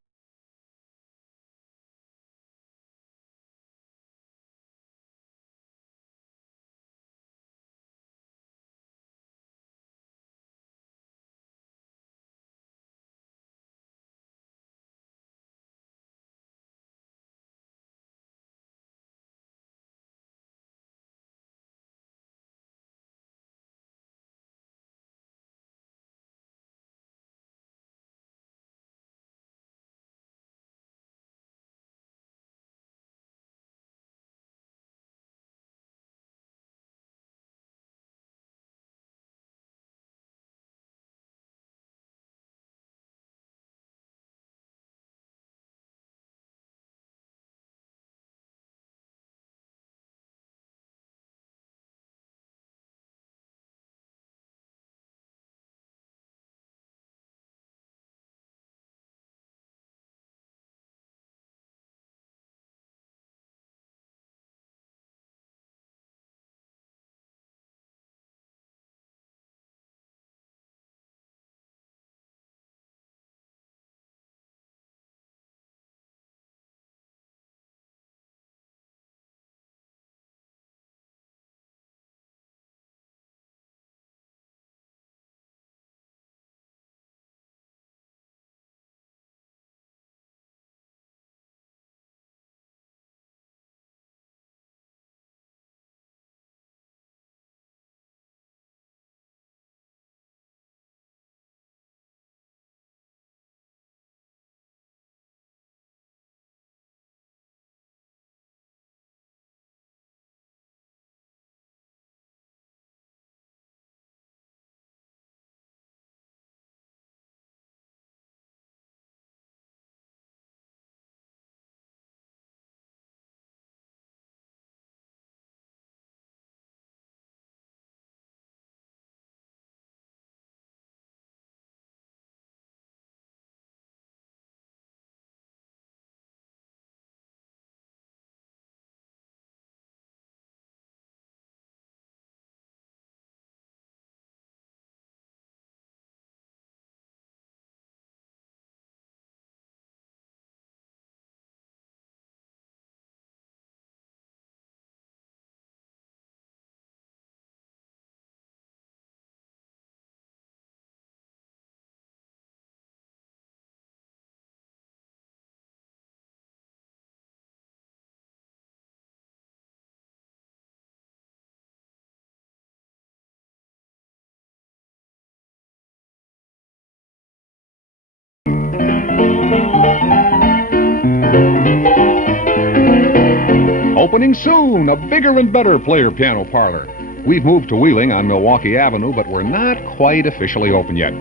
Opening soon, a bigger and better player piano parlor. We've moved to Wheeling on Milwaukee Avenue, but we're not quite officially open yet.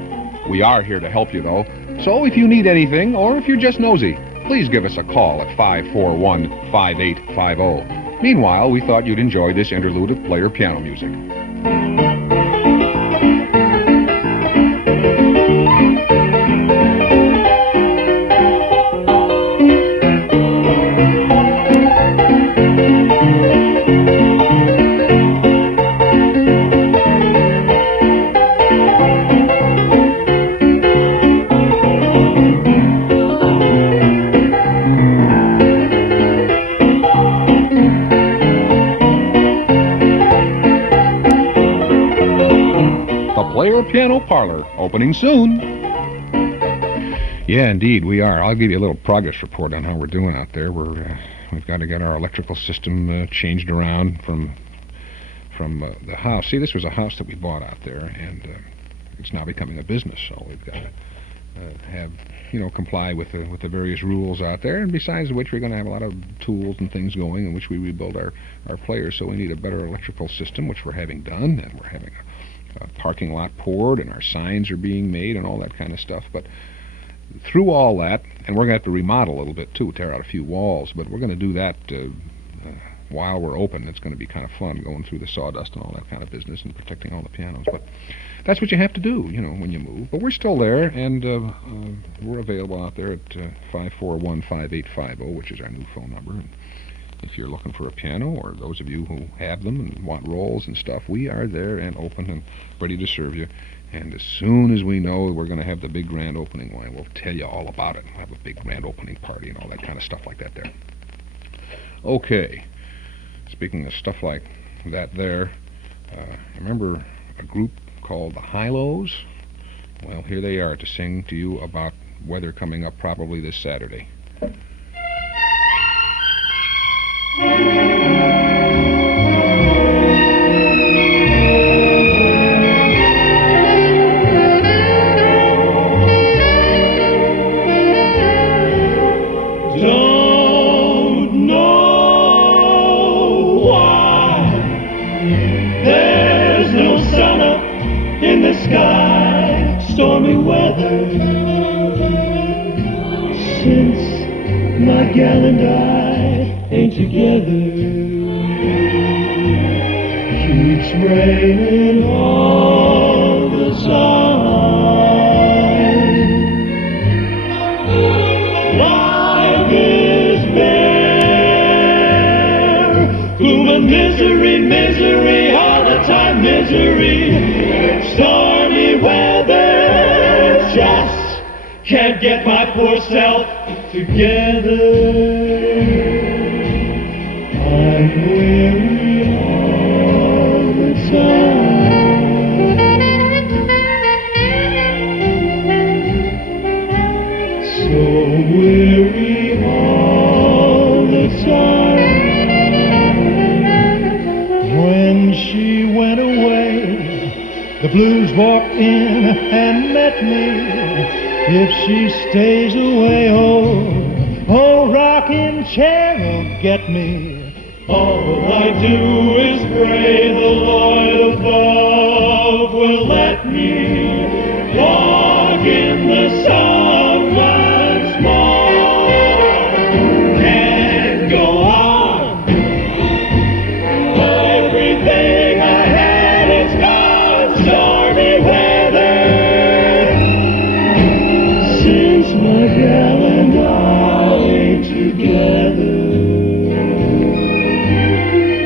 We are here to help you, though. So if you need anything, or if you're just nosy, please give us a call at 541-5850. Meanwhile, we thought you'd enjoy this interlude of player piano music. Player Piano Parlor, opening soon. Yeah, indeed, we are. I'll give you a little progress report on how we're doing out there. We've got to get our electrical system changed around from the house. See, this was a house that we bought out there, and it's now becoming a business, so we've got to have, comply with the various rules out there. And besides which, we're going to have a lot of tools and things going in which we rebuild our players, so we need a better electrical system, which we're having done, and we're having a parking lot poured, and our signs are being made and all that kind of stuff. But through all that, and we're going to have to remodel a little bit too, tear out a few walls, but we're going to do that while we're open. It's going to be kind of fun going through the sawdust and all that kind of business and protecting all the pianos. But that's what you have to do, when you move. But we're still there, and we're available out there at 541-5850, which is our new phone number. And if you're looking for a piano, or those of you who have them and want rolls and stuff, we are there and open and ready to serve you. And as soon as we know we're going to have the big grand opening, we'll tell you all about it. We'll have a big grand opening party and all that kind of stuff like that there. Okay. Speaking of stuff like that there, remember a group called the High-Lows? Well, here they are to sing to you about weather coming up probably this Saturday. Don't know why there's no sun up in the sky, stormy weather, since my gal and I ain't together. Keeps raining all the time. Life is bare, gloom and misery, misery, all the time misery. Stormy weather, just can't get my poor self together. I'm weary all the time, so weary all the time. When she went away, the blues walked in and met me. If she stays away, oh, rocking chair will get me. All I do is pray the Lord above will let me walk in the sun once more. Can't go on. Everything I had is gone. Stormy weather, since my gal and I ain't together.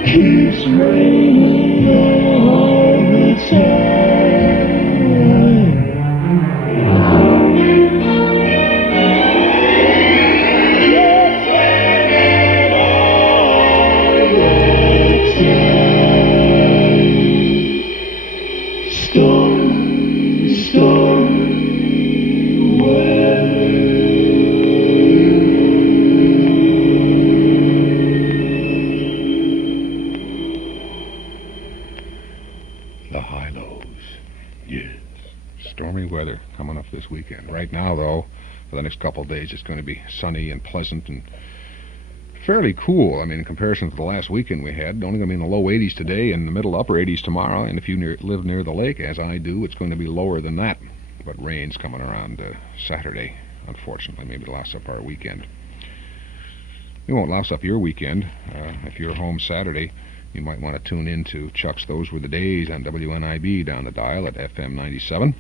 Keeps raining all the time. It's raining all the time. Stormy weather. The High-Lows. Yes. Stormy weather coming up this weekend. Right now, though, for the next couple of days, it's going to be sunny and pleasant and fairly cool. I mean, in comparison to the last weekend we had. Only going to be in the low 80s today and the middle upper 80s tomorrow. And if you live near the lake, as I do, it's going to be lower than that. But rain's coming around Saturday, unfortunately. Maybe it'll louse up our weekend. It won't louse up your weekend. If you're home Saturday, you might want to tune in to Chuck's Those Were the Days on WNIB down the dial at FM 97.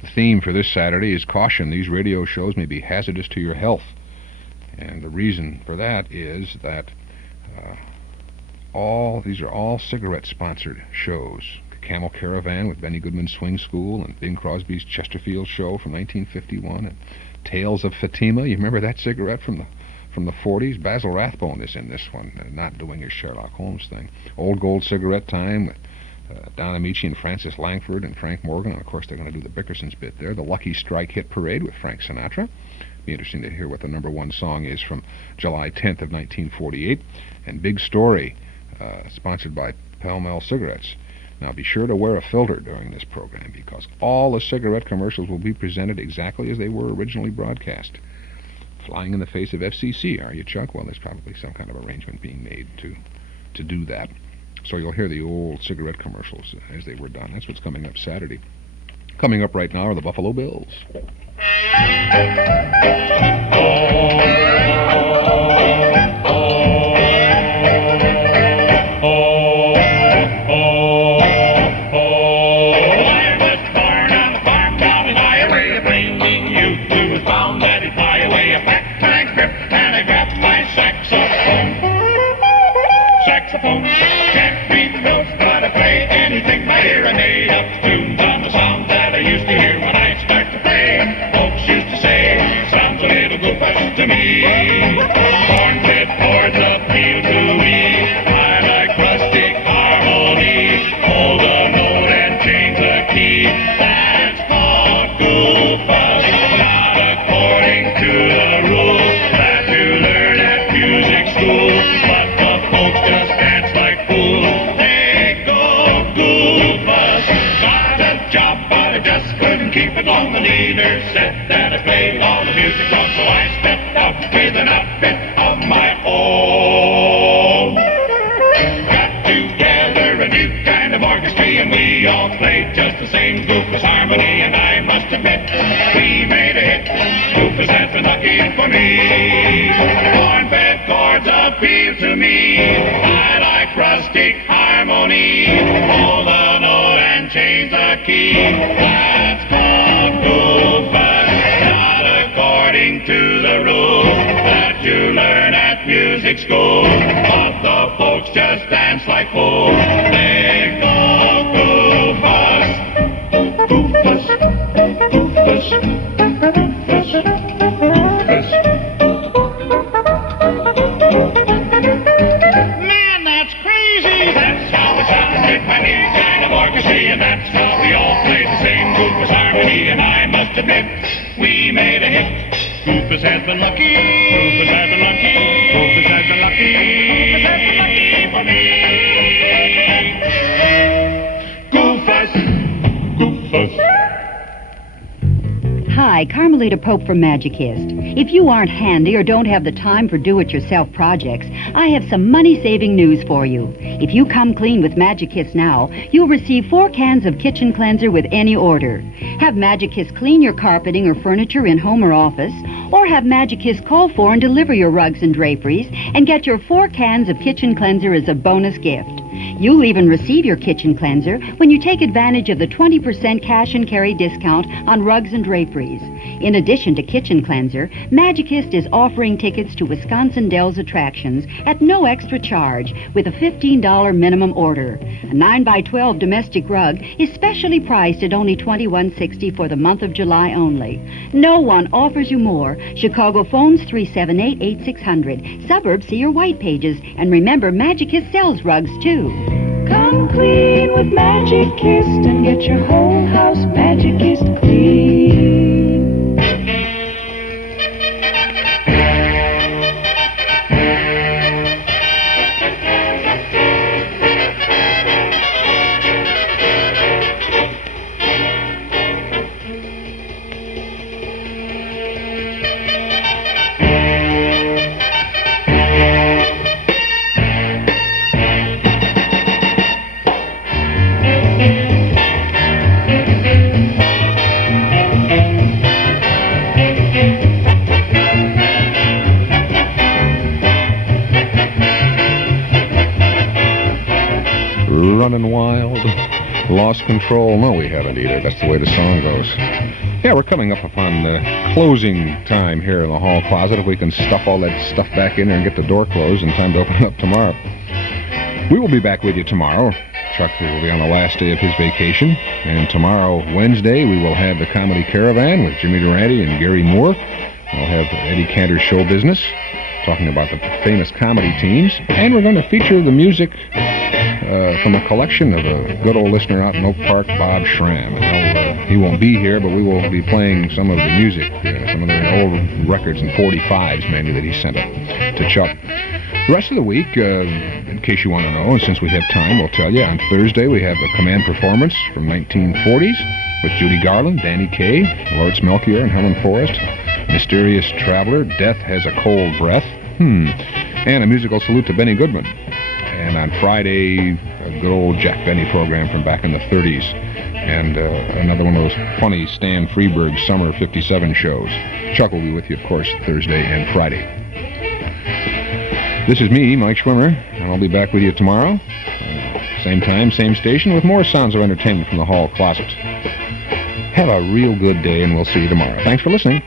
The theme for this Saturday is caution. These radio shows may be hazardous to your health. And the reason for that is that these are all cigarette-sponsored shows. The Camel Caravan with Benny Goodman's Swing School and Bing Crosby's Chesterfield Show from 1951 and Tales of Fatima. You remember that cigarette from the 40s? Basil Rathbone is in this one, not doing his Sherlock Holmes thing. Old Gold Cigarette Time with Don Amici and Francis Langford and Frank Morgan. And, of course, they're going to do the Bickersons bit there. The Lucky Strike Hit Parade with Frank Sinatra. Be interesting to hear what the #1 song is from July 10th of 1948. And Big Story, sponsored by Pall Mall Cigarettes. Now, be sure to wear a filter during this program because all the cigarette commercials will be presented exactly as they were originally broadcast. Flying in the face of FCC, are you, Chuck? Well, there's probably some kind of arrangement being made to do that. So you'll hear the old cigarette commercials as they were done. That's what's coming up Saturday. Coming up right now are the Buffalo Bills. Can't read notes, but I play anything by ear. I made up tunes on the songs that I used to hear when I start to play. Folks used to say, sounds a little goofus to me. Corn-fed chords appeal to me. I like rustic harmony. Hold a note and change the key. That's called goofus, not according to the rules that you learn at music school. But the folks just dance like fools. They go goofus. Got a job, but I just couldn't keep it long. The leader said that I played all the music wrong, so I stepped out with an outfit of my own. Got together a new kind of orchestra, and we all played just the same goofus harmony. And I must admit, we made a hit. Goofus has been lucky for me. Corn-fed chords appeal to me. I like rustic harmony. Hold a note and change the key. That's called goofus, not according to the rules that you learn at music school. But the folks just dance like fools. They go goofus. Goofus, goofus, goofus, goofus. Man, that's crazy. That's how it sounds with my new kind of orchestra, and that's how we all play the same goofus harmony. And I must admit, we made a hit. Goofus has been lucky. Goofus has been lucky. Goofus has been lucky. Goofus has been lucky for me. Goofus. Goofus. Hi, Carmelita Pope from Magicist. If you aren't handy or don't have the time for do-it-yourself projects, I have some money-saving news for you. If you come clean with Magicist now, you'll receive 4 cans of kitchen cleanser with any order. Have Magicist clean your carpeting or furniture in home or office, or have Magicist call for and deliver your rugs and draperies, and get your 4 cans of kitchen cleanser as a bonus gift. You'll even receive your kitchen cleanser when you take advantage of the 20% cash and carry discount on rugs and draperies. In addition to kitchen cleanser, Magicist is offering tickets to Wisconsin Dells attractions at no extra charge with a $15 minimum order. A 9x12 domestic rug is specially priced at only $21.60 for the month of July only. No one offers you more. Chicago phones 378-8600. Suburbs see your white pages. And remember, Magicist sells rugs too. Come clean with Magicist and get your whole house Magicist clean. Running wild. Lost control. No, we haven't either. That's the way the song goes. Yeah, we're coming up upon the closing time here in the hall closet. If we can stuff all that stuff back in there and get the door closed in time to open it up tomorrow. We will be back with you tomorrow. Chuck will be on the last day of his vacation. And tomorrow, Wednesday, we will have the Comedy Caravan with Jimmy Durante and Gary Moore. We'll have Eddie Cantor's Show Business, talking about the famous comedy teams. And we're going to feature the music from a collection of a good old listener out in Oak Park, Bob Schramm. He won't be here, but we will be playing some of the music, some of the old records and 45s, mainly, that he sent up to Chuck. The rest of the week, in case you want to know, and since we have time, we'll tell you, on Thursday we have a command performance from 1940s with Judy Garland, Danny Kaye, Lawrence Melchior, and Helen Forrest. Mysterious Traveler, Death Has a Cold Breath, and a musical salute to Benny Goodman. And on Friday, a good old Jack Benny program from back in the 30s. And another one of those funny Stan Freberg Summer 57 shows. Chuck will be with you, of course, Thursday and Friday. This is me, Mike Schwimmer, and I'll be back with you tomorrow. Same time, same station, with more sounds of entertainment from the hall closet. Have a real good day, and we'll see you tomorrow. Thanks for listening.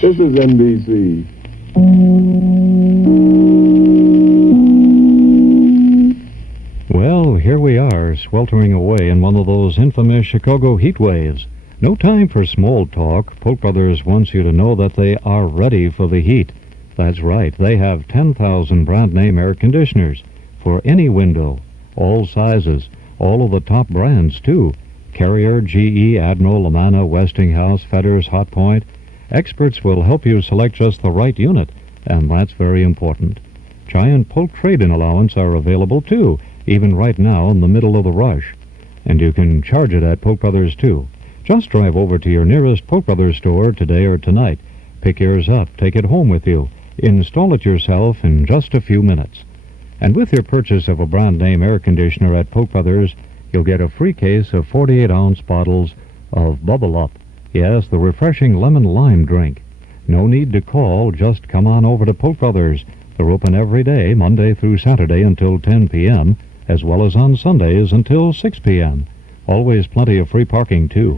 This is NBC. Well, here we are, sweltering away in one of those infamous Chicago heat waves. No time for small talk. Polk Brothers wants you to know that they are ready for the heat. That's right, they have 10,000 brand-name air conditioners for any window, all sizes, all of the top brands, too. Carrier, GE, Admiral, Amana, Westinghouse, Fedders, Hotpoint. Experts will help you select just the right unit, and that's very important. Giant Polk trade-in allowance are available, too, even right now in the middle of the rush. And you can charge it at Polk Brothers, too. Just drive over to your nearest Polk Brothers store today or tonight. Pick yours up, take it home with you. Install it yourself in just a few minutes. And with your purchase of a brand-name air conditioner at Polk Brothers, you'll get a free case of 48-ounce bottles of Bubble Up. Yes, the refreshing lemon-lime drink. No need to call, just come on over to Polk Brothers. They're open every day, Monday through Saturday until 10 p.m., as well as on Sundays until 6 p.m. Always plenty of free parking, too.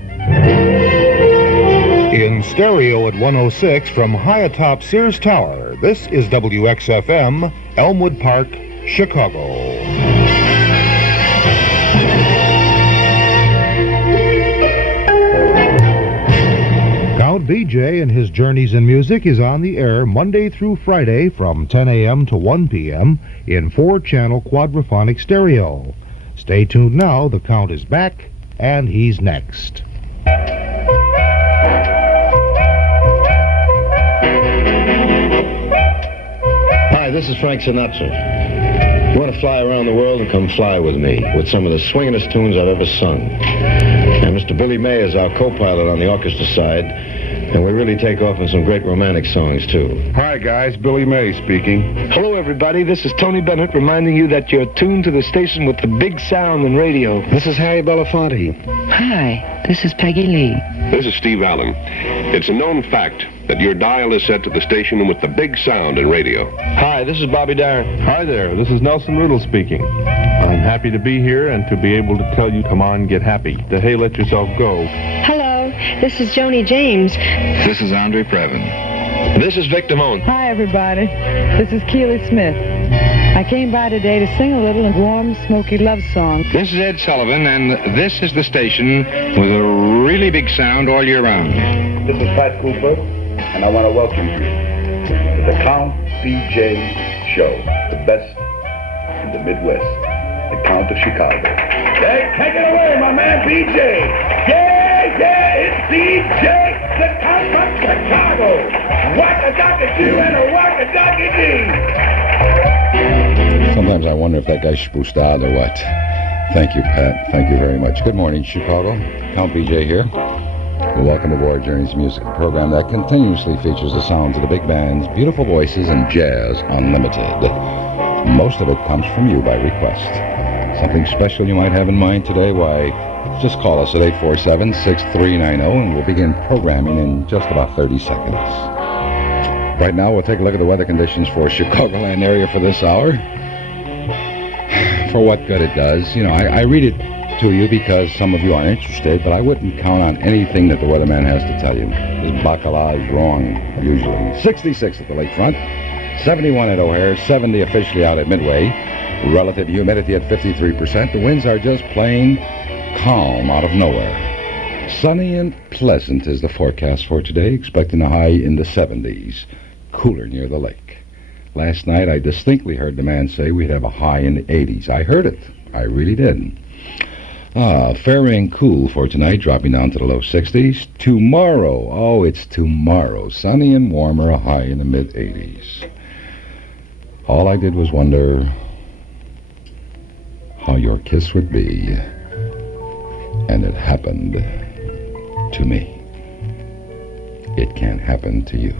In stereo at 106 from high atop Sears Tower, this is WXFM, Elmwood Park, Chicago. Count BJ and his Journeys in Music is on the air Monday through Friday from 10 a.m. to 1 p.m. in 4-channel quadraphonic stereo. Stay tuned now, the Count is back, and he's next. Hi, this is Frank Sinatra. You want to fly around the world and come fly with me with some of the swingin'est tunes I've ever sung. And Mr. Billy May is our co-pilot on the orchestra side, and we really take off in some great romantic songs, too. Hi, guys. Billy May speaking. Hello, everybody. This is Tony Bennett reminding you that you're tuned to the station with the big sound in radio. This is Harry Belafonte. Hi, this is Peggy Lee. This is Steve Allen. It's a known fact that your dial is set to the station with the big sound in radio. Hi, this is Bobby Darin. Hi there, this is Nelson Riddle speaking. I'm happy to be here and to be able to tell you, come on, get happy. To hey, let yourself go. Hello, this is Joni James. This is Andre Previn. This is Vic Damone. Hi, everybody. This is Keely Smith. I came by today to sing a little warm, smoky love song. This is Ed Sullivan, and this is the station with a really big sound all year round. This is Pat Cooper, and I want to welcome you to the Count BJ Show, the best in the Midwest, the Count of Chicago. Hey, take it away, my man, BJ. Yeah, it's BJ, the Count of Chicago. Whack-a-dock-a-doo and a whack-a-dock-a-dee. Sometimes I wonder if that guy's spoofed out or what. Thank you, Pat. Thank you very much. Good morning, Chicago. Count BJ here. Welcome aboard Journey's Music, a program that continuously features the sounds of the big bands, beautiful voices, and jazz unlimited. Most of it comes from you by request. Something special you might have in mind today? Why, just call us at 847-6390 and we'll begin programming in just about 30 seconds. Right now, we'll take a look at the weather conditions for Chicagoland area for this hour. For what good it does. You know, I read it to you because some of you are interested, but I wouldn't count on anything that the weatherman has to tell you. This bacala is wrong, usually. 66 at the lakefront, 71 at O'Hare, 70 officially out at Midway, relative humidity at 53%. The winds are just plain calm out of nowhere. Sunny and pleasant is the forecast for today, expecting a high in the 70s, cooler near the lake. Last night, I distinctly heard the man say we'd have a high in the 80s. I heard it. I really did. Fair and cool for tonight, dropping down to the low 60s. Tomorrow, oh, it's tomorrow. Sunny and warmer, a high in the mid-80s. All I did was wonder how your kiss would be. And it happened to me. It can happen to you.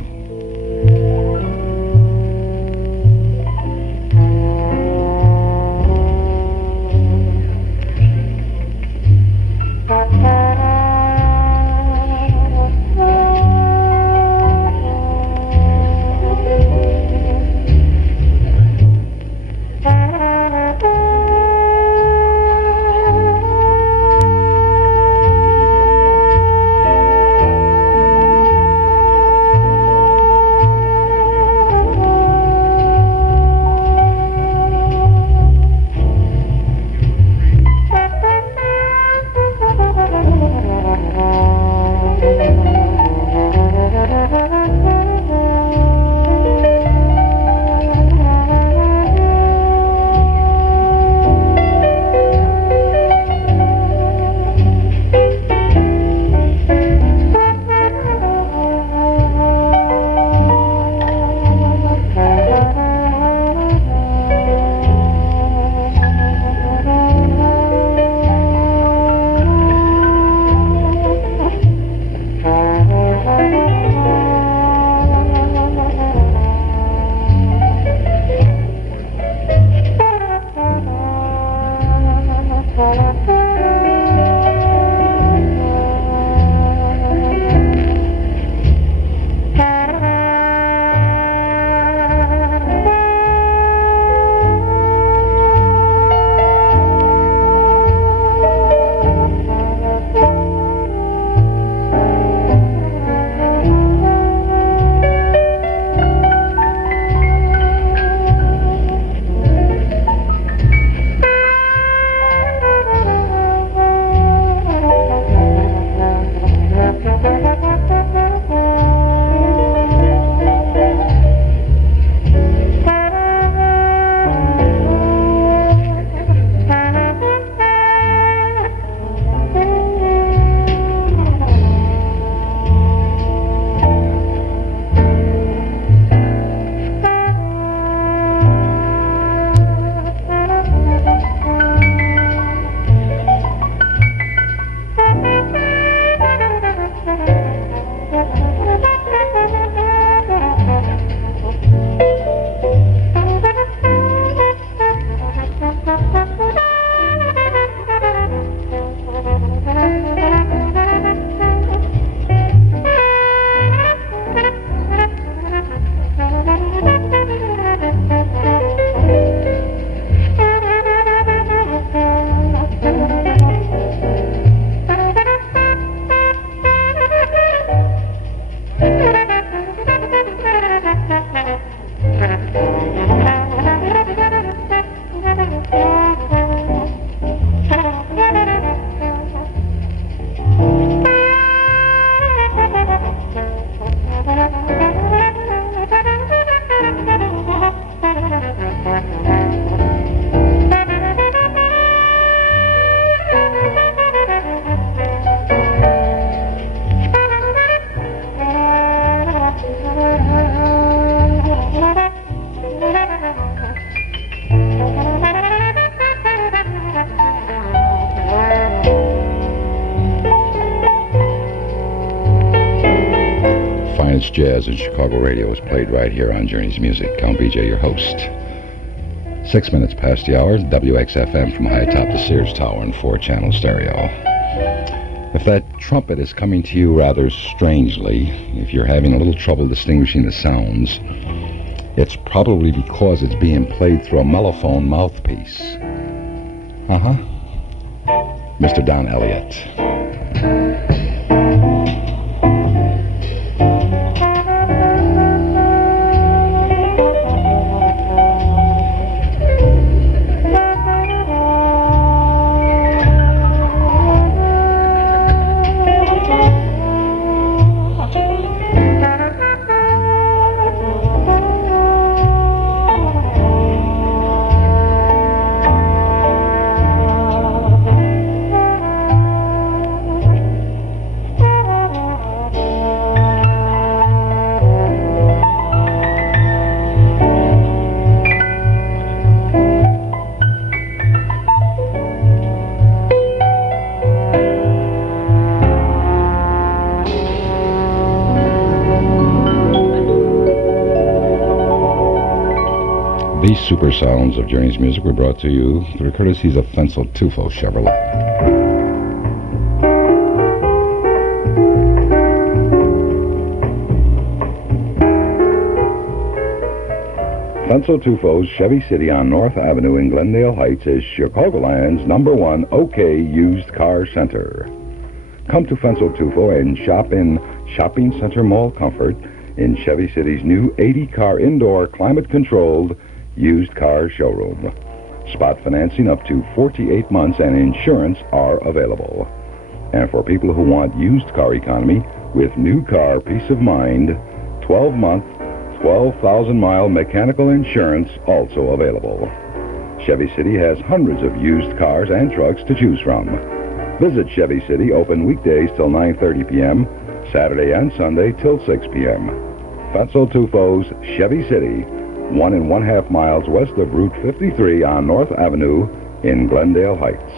Finest jazz in Chicago radio is played right here on Journey's Music. Count BJ, your host. 6 minutes past the hour, WXFM from high atop the Sears Tower in 4-channel stereo. If that trumpet is coming to you rather strangely, if you're having a little trouble distinguishing the sounds, it's probably because it's being played through a mellophone mouthpiece. Mr. Don Elliott. These super sounds of Journey's Music were brought to you through the courtesies of Philco Chevrolet. Philco's Chevy City on North Avenue in Glendale Heights is Chicagoland's #1 OK used car center. Come to Philco and shop in Shopping Center Mall Comfort in Chevy City's new 80-car indoor climate-controlled used car showroom. Spot financing up to 48 months and insurance are available. And for people who want used car economy with new car peace of mind, 12-month, 12,000-mile mechanical insurance also available. Chevy City has hundreds of used cars and trucks to choose from. Visit Chevy City, open weekdays till 9:30 p.m., Saturday and Sunday till 6 p.m. Philco's Chevy City, 1.5 miles west of Route 53 on North Avenue in Glendale Heights.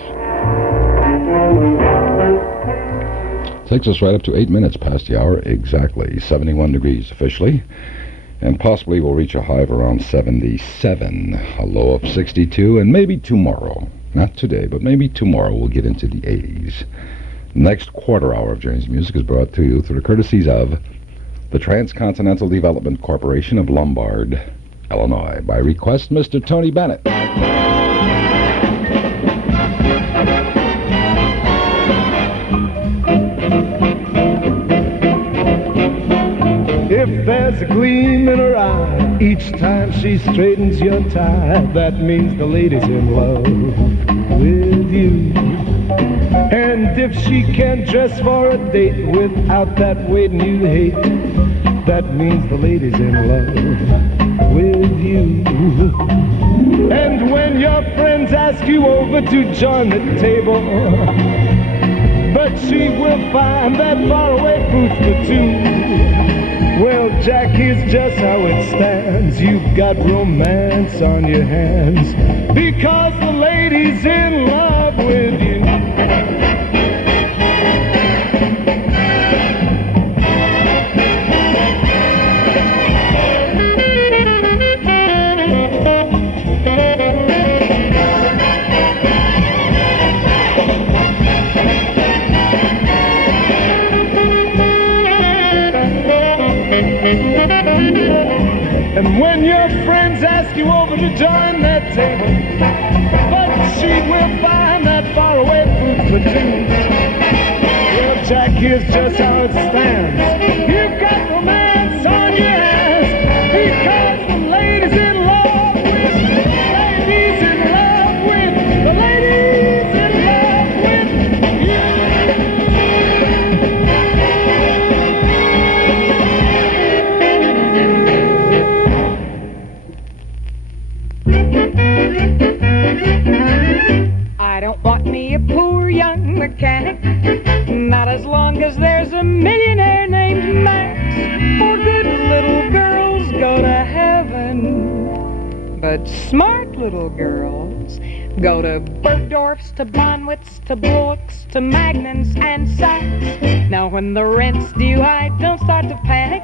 Takes us right up to 8 minutes past the hour, exactly 71 degrees officially, and possibly we'll reach a high of around 77, a low of 62, and maybe tomorrow, not today, but maybe tomorrow we'll get into the 80s. Next quarter hour of Journey's Music is brought to you through the courtesies of the Transcontinental Development Corporation of Lombard, Illinois. By request, Mr. Tony Bennett. If there's a gleam in her eye each time she straightens your tie, that means the lady's in love with you. And if she can't dress for a date without that waiting you hate, that means the lady's in love with you. And when your friends ask you over to join the table, but she will find that faraway booth for two, well, Jack, here's just how it stands. You've got romance on your hands because the lady's in love with you. And when your friends ask you over to join that table, but she will find that faraway food for two, well, Jack, here's just how it stands. You've got romance on your hands because the lady's in love with you. Lady's in love with the lady's in love with you. But smart little girls go to Bergdorf's, to Bonwit's, to Bullock's, to Magnan's and Saks. Now when the rent's due, I don't start to panic,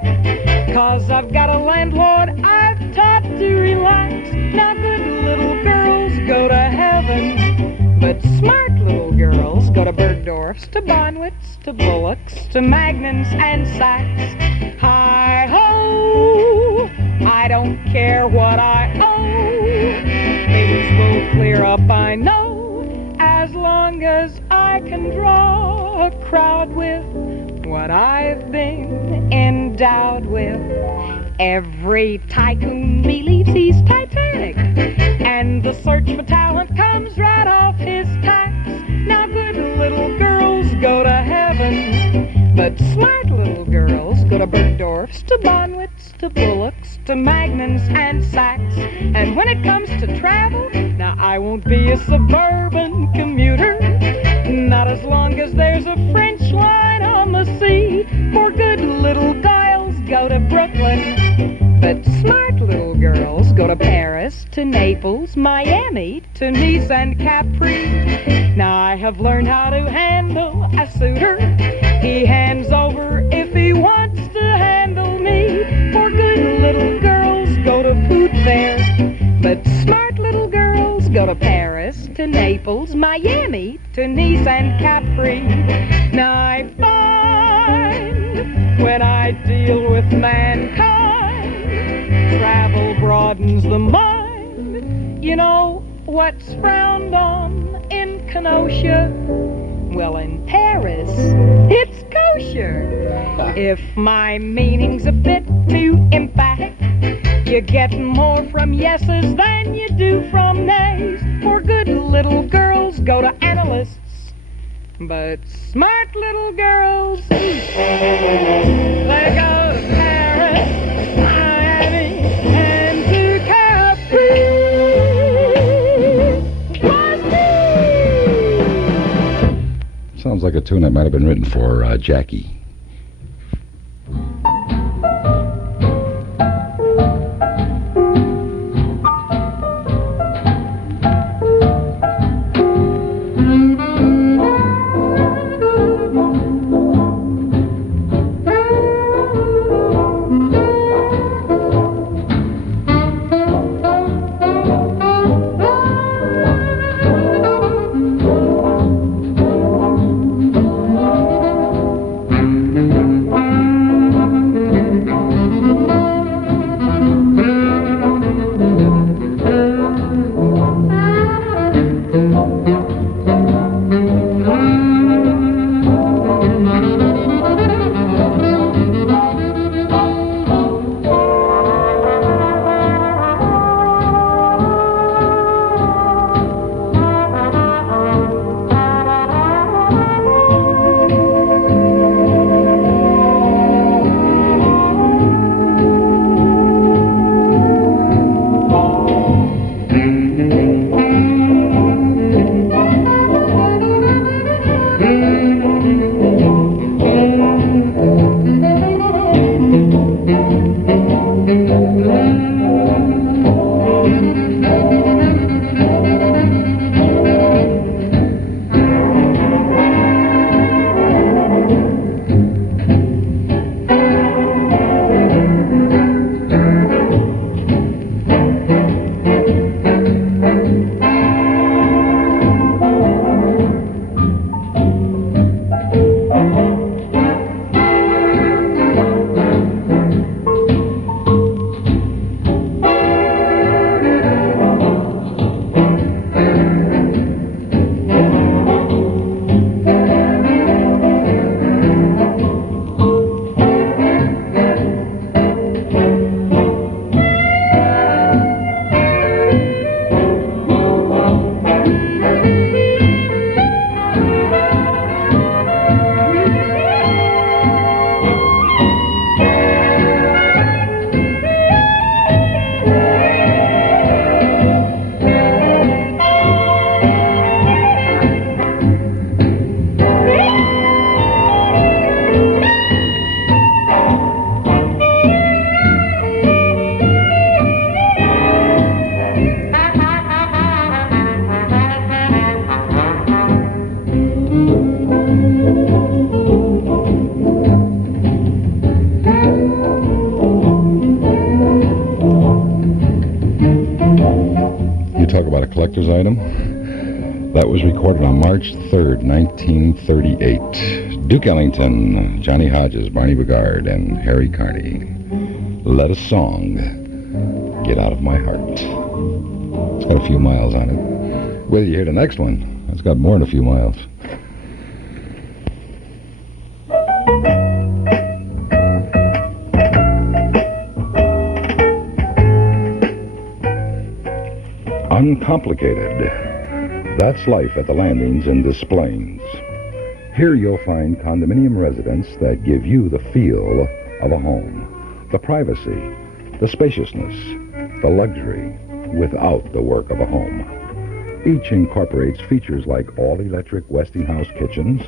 'cause I've got a landlord I've taught to relax. Now good little girls go to heaven, but smart little girls go to Bergdorf's, to Bonwit's, to Bullock's, to Magnan's and Saks. Hi-ho! I don't care what I owe. Things will clear up, I know, as long as I can draw a crowd with what I've been endowed with. Every tycoon believes he's Titanic, and the search for talent comes right off his tax. Now good little girls go to heaven, but smart little girls go to Bergdorf's, to Bonwit's, to Bullock's, to Magnan's and Saks. And when it comes to travel, now I won't be a suburban commuter, not as long as there's a French line on the sea. For good little dials go to Brooklyn, but smart little girls go to Paris, to Naples, Miami, to Nice and Capri. Now I have learned how to handle a suitor. He hands over if he wants to handle me. For good little girls go to food fair, but smart little girls go to Paris, to Naples, Miami, to Nice and Capri. Now I find when I deal with mankind, travel broadens the mind. You know what's frowned on in Kenosha? Well, in Paris, it's kosher. If my meaning's a bit too emphatic, you get more from yeses than you do from nays. For good little girls go to analysts, but smart little girls, they go to Paris, Miami, and to Capri. Sounds like a tune that might have been written for Jackie. talk about a collector's item? That was recorded on March 3rd, 1938. Duke Ellington, Johnny Hodges, Barney Bigard, and Harry Carney. Let a Song Get Out of My Heart. It's got a few miles on it. Wait till you hear the next one. It's got more than a few miles. Uncomplicated. That's life at the landings and Des Plaines. Here you'll find condominium residents that give you the feel of a home. The privacy, the spaciousness, the luxury, without the work of a home. Each incorporates features like all-electric Westinghouse kitchens,